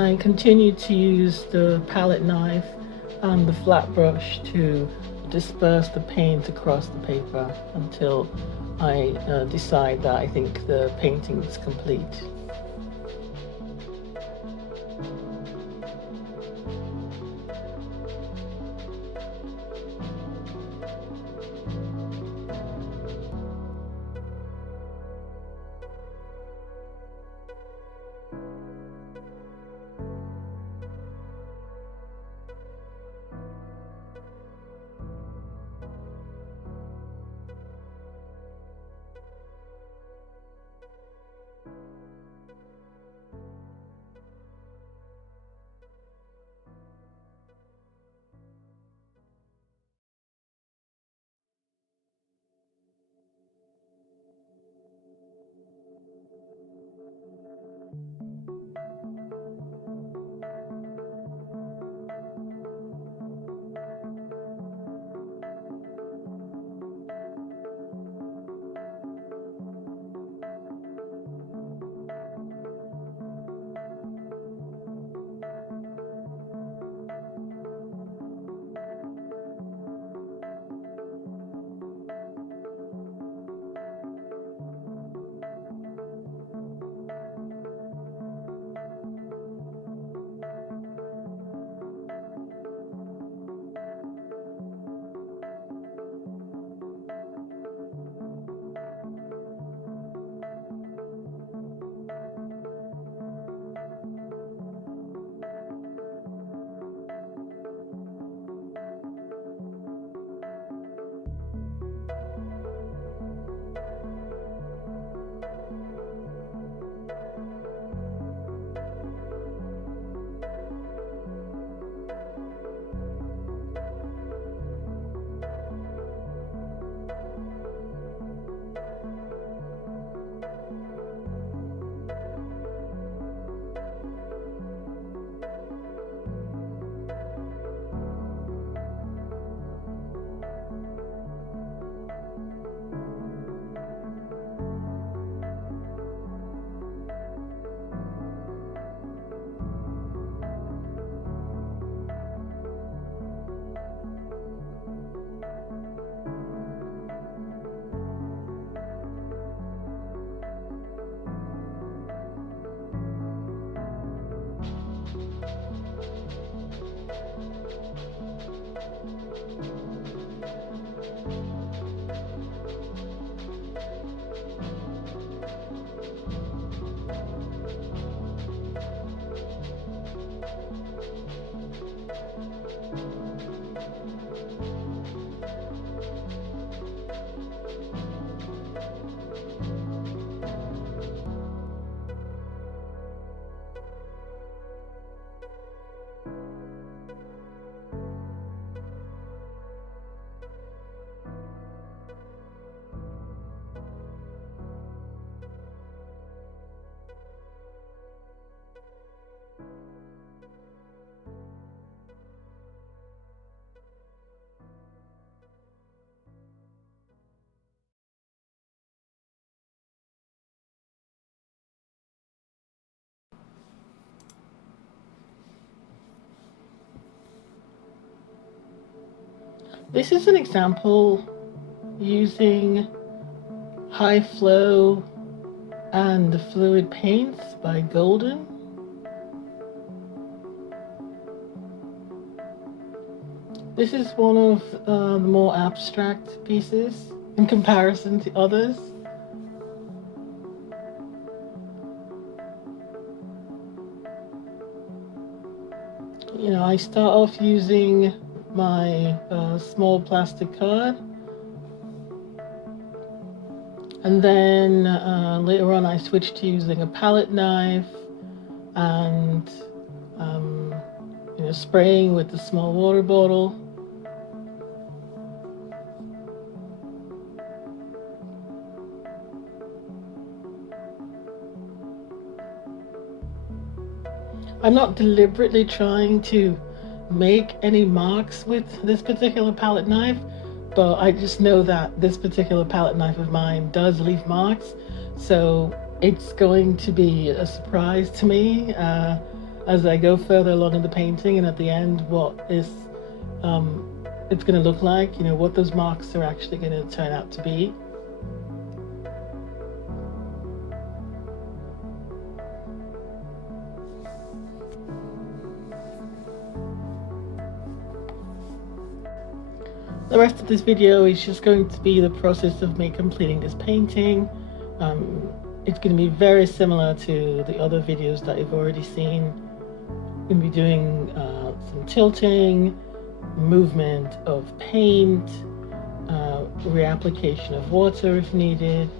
I continue to use the palette knife and the flat brush to disperse the paint across the paper until I decide that I think the painting is complete. This is an example using high flow and fluid paints by Golden. This is one of the more abstract pieces in comparison to others. You know, I start off using my small plastic card, and then later on I switched to using a palette knife and you know, spraying with the small water bottle. I'm not deliberately trying to make any marks with this particular palette knife, but I just know that this particular palette knife of mine does leave marks, so it's going to be a surprise to me as I go further along in the painting, and at the end what is it's going to look like, you know, what those marks are actually going to turn out to be. The rest of this video is just going to be the process of me completing this painting. It's going to be very similar to the other videos that you've already seen. I'm going to be doing some tilting, movement of paint, reapplication of water if needed.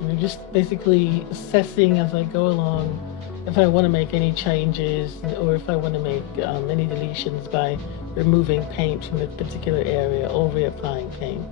I'm just basically assessing as I go along if I want to make any changes or if I want to make any deletions by removing paint from a particular area or reapplying paint.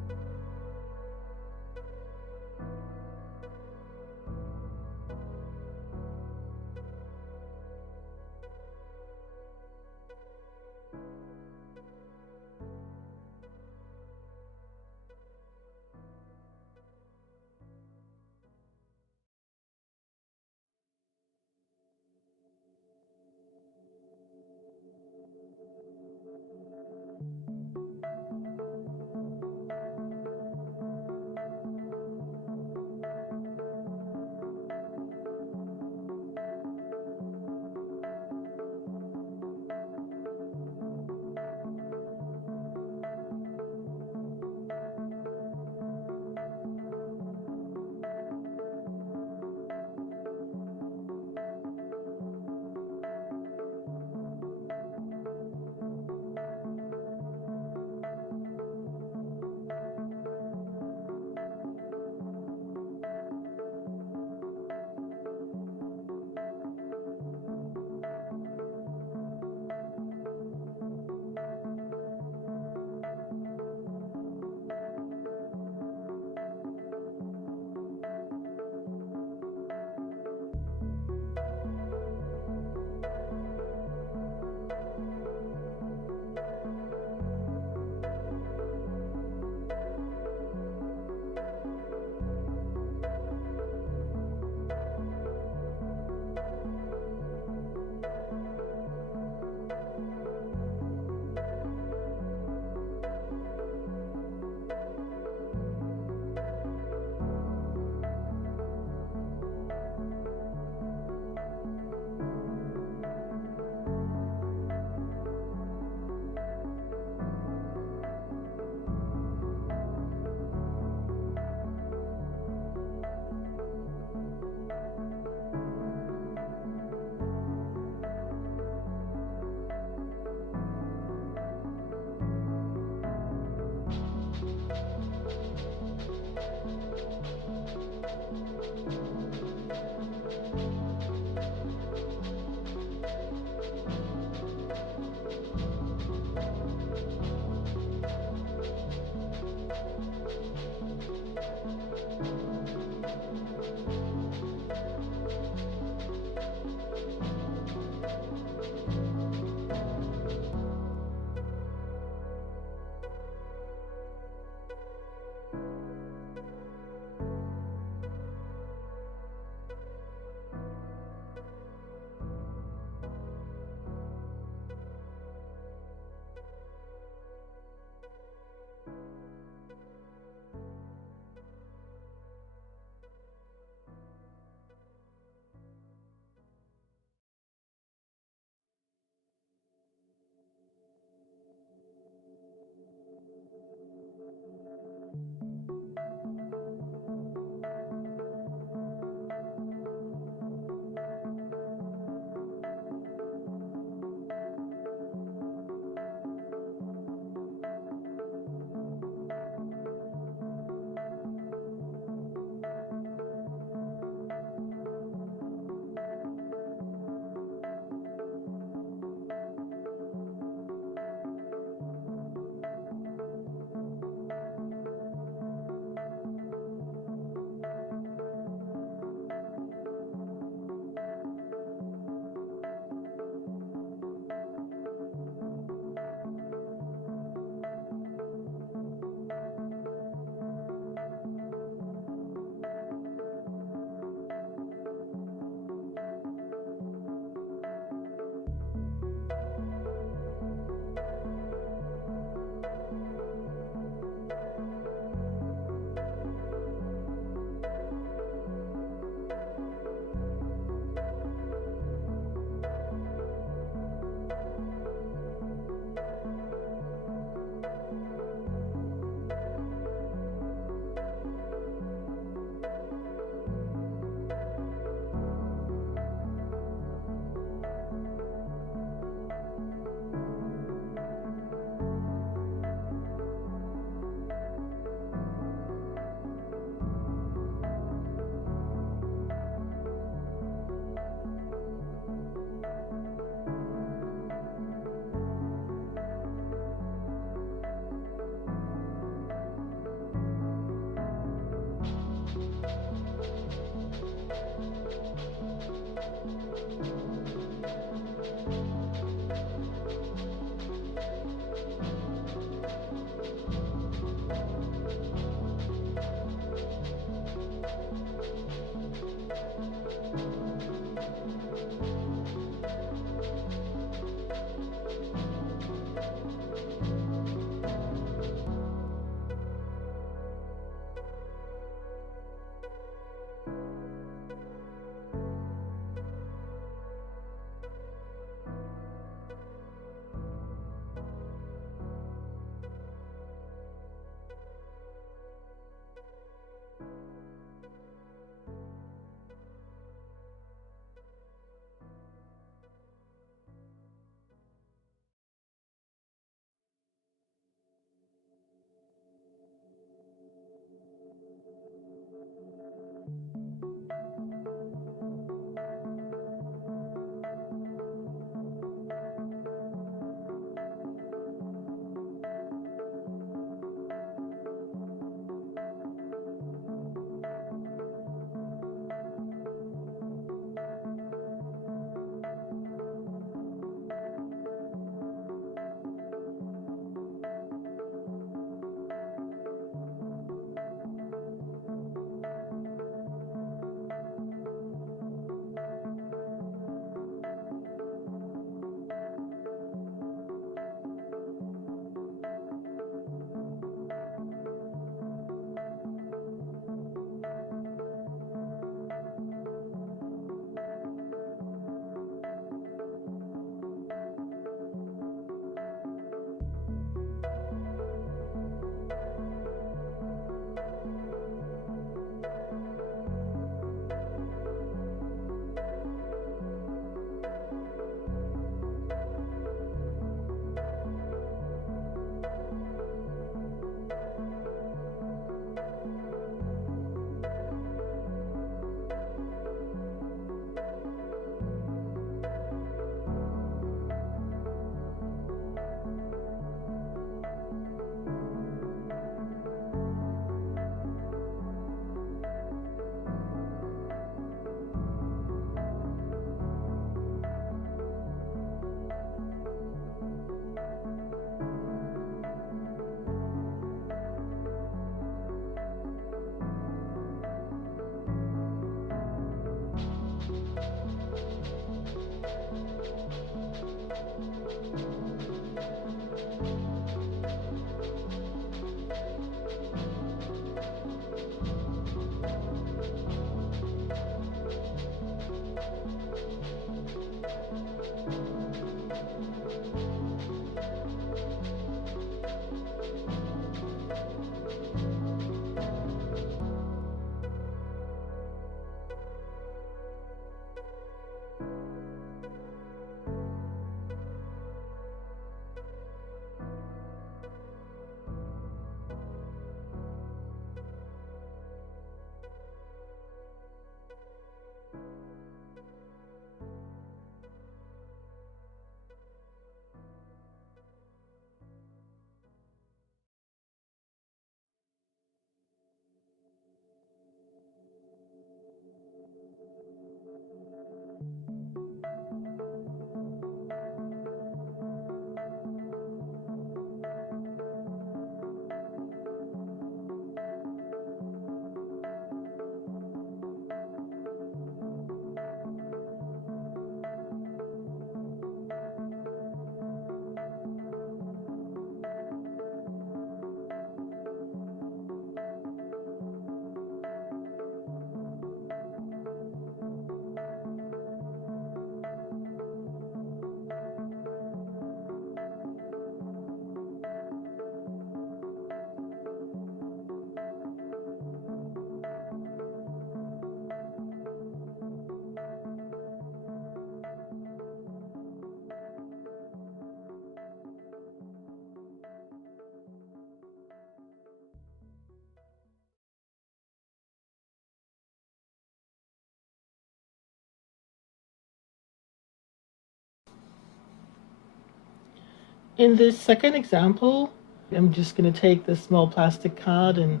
In this second example, I'm just going to take this small plastic card and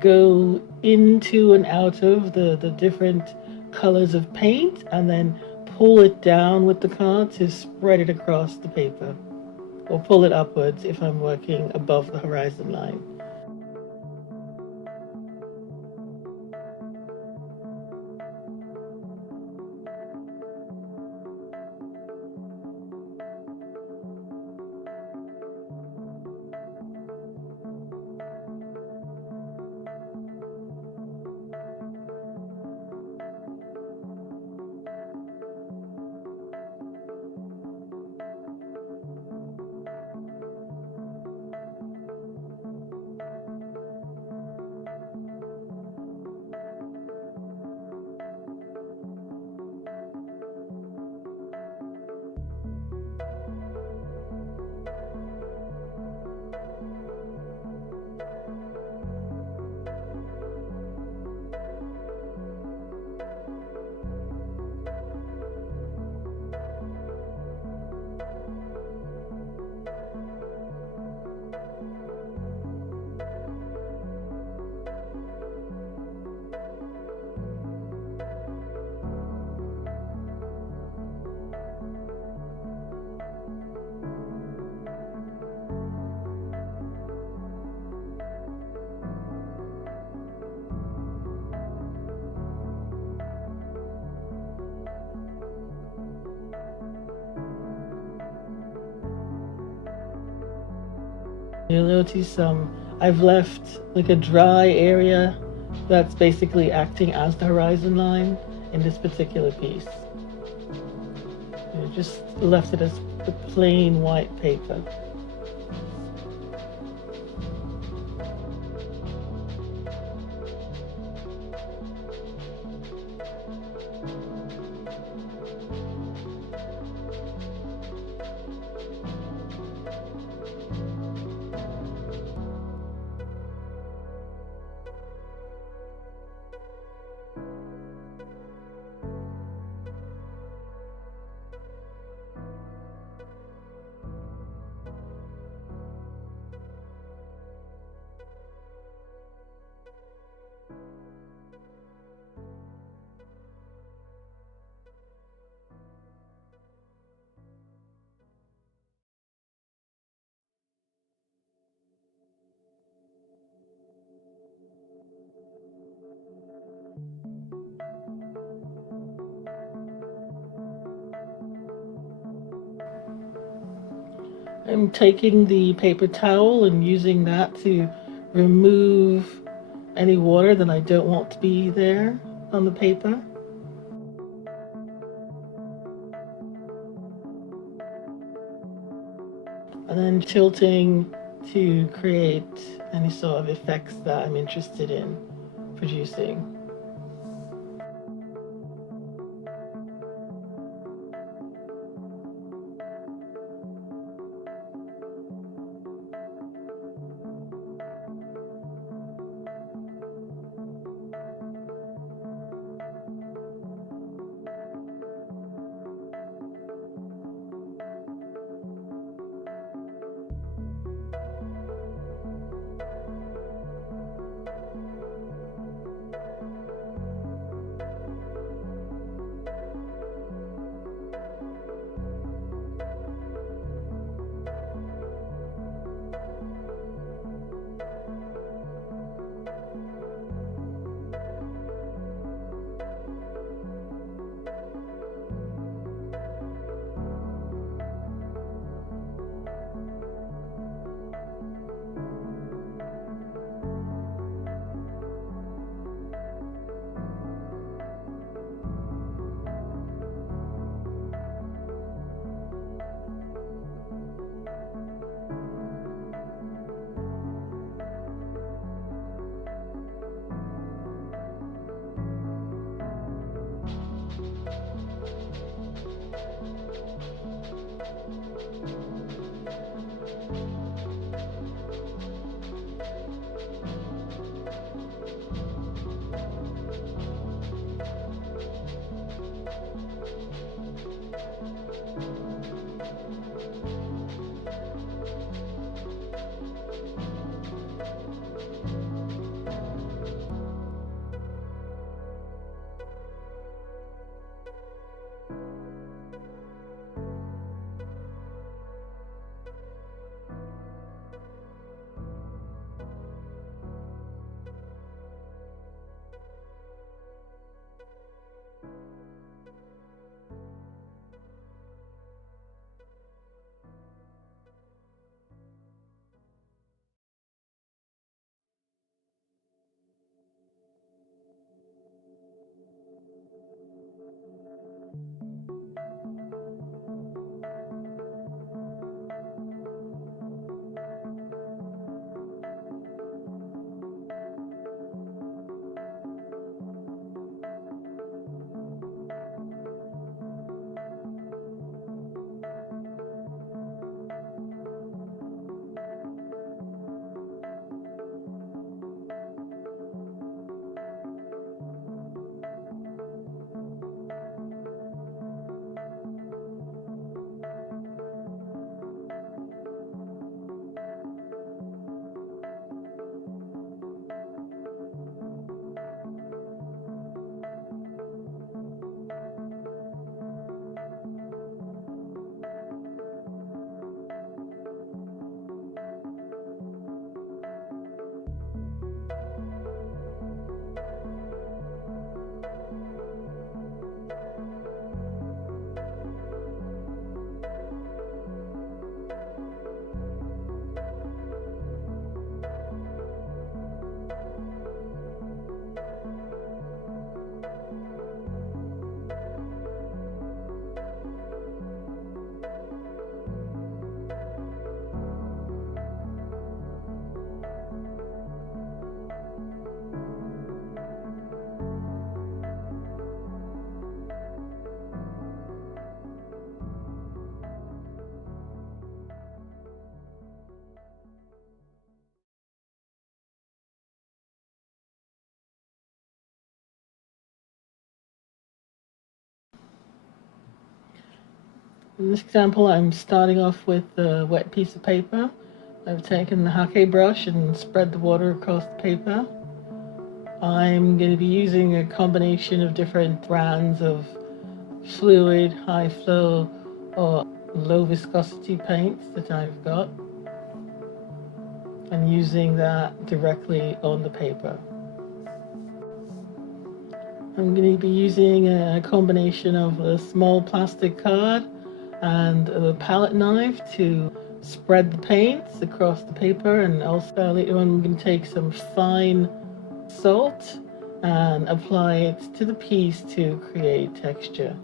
go into and out of the different colors of paint and then pull it down with the card to spread it across the paper, or pull it upwards if I'm working above the horizon line. You'll notice I've left like a dry area that's basically acting as the horizon line in this particular piece. Just left it as the plain white paper. I'm taking the paper towel and using that to remove any water that I don't want to be there on the paper. And then tilting to create any sort of effects that I'm interested in producing. In this example, I'm starting off with a wet piece of paper. I've taken the hake brush and spread the water across the paper. I'm going to be using a combination of different brands of fluid, high flow, or low viscosity paints that I've got, and using that directly on the paper. I'm going to be using a combination of a small plastic card and a palette knife to spread the paints across the paper, and also later on I'm going to take some fine salt and apply it to the piece to create texture.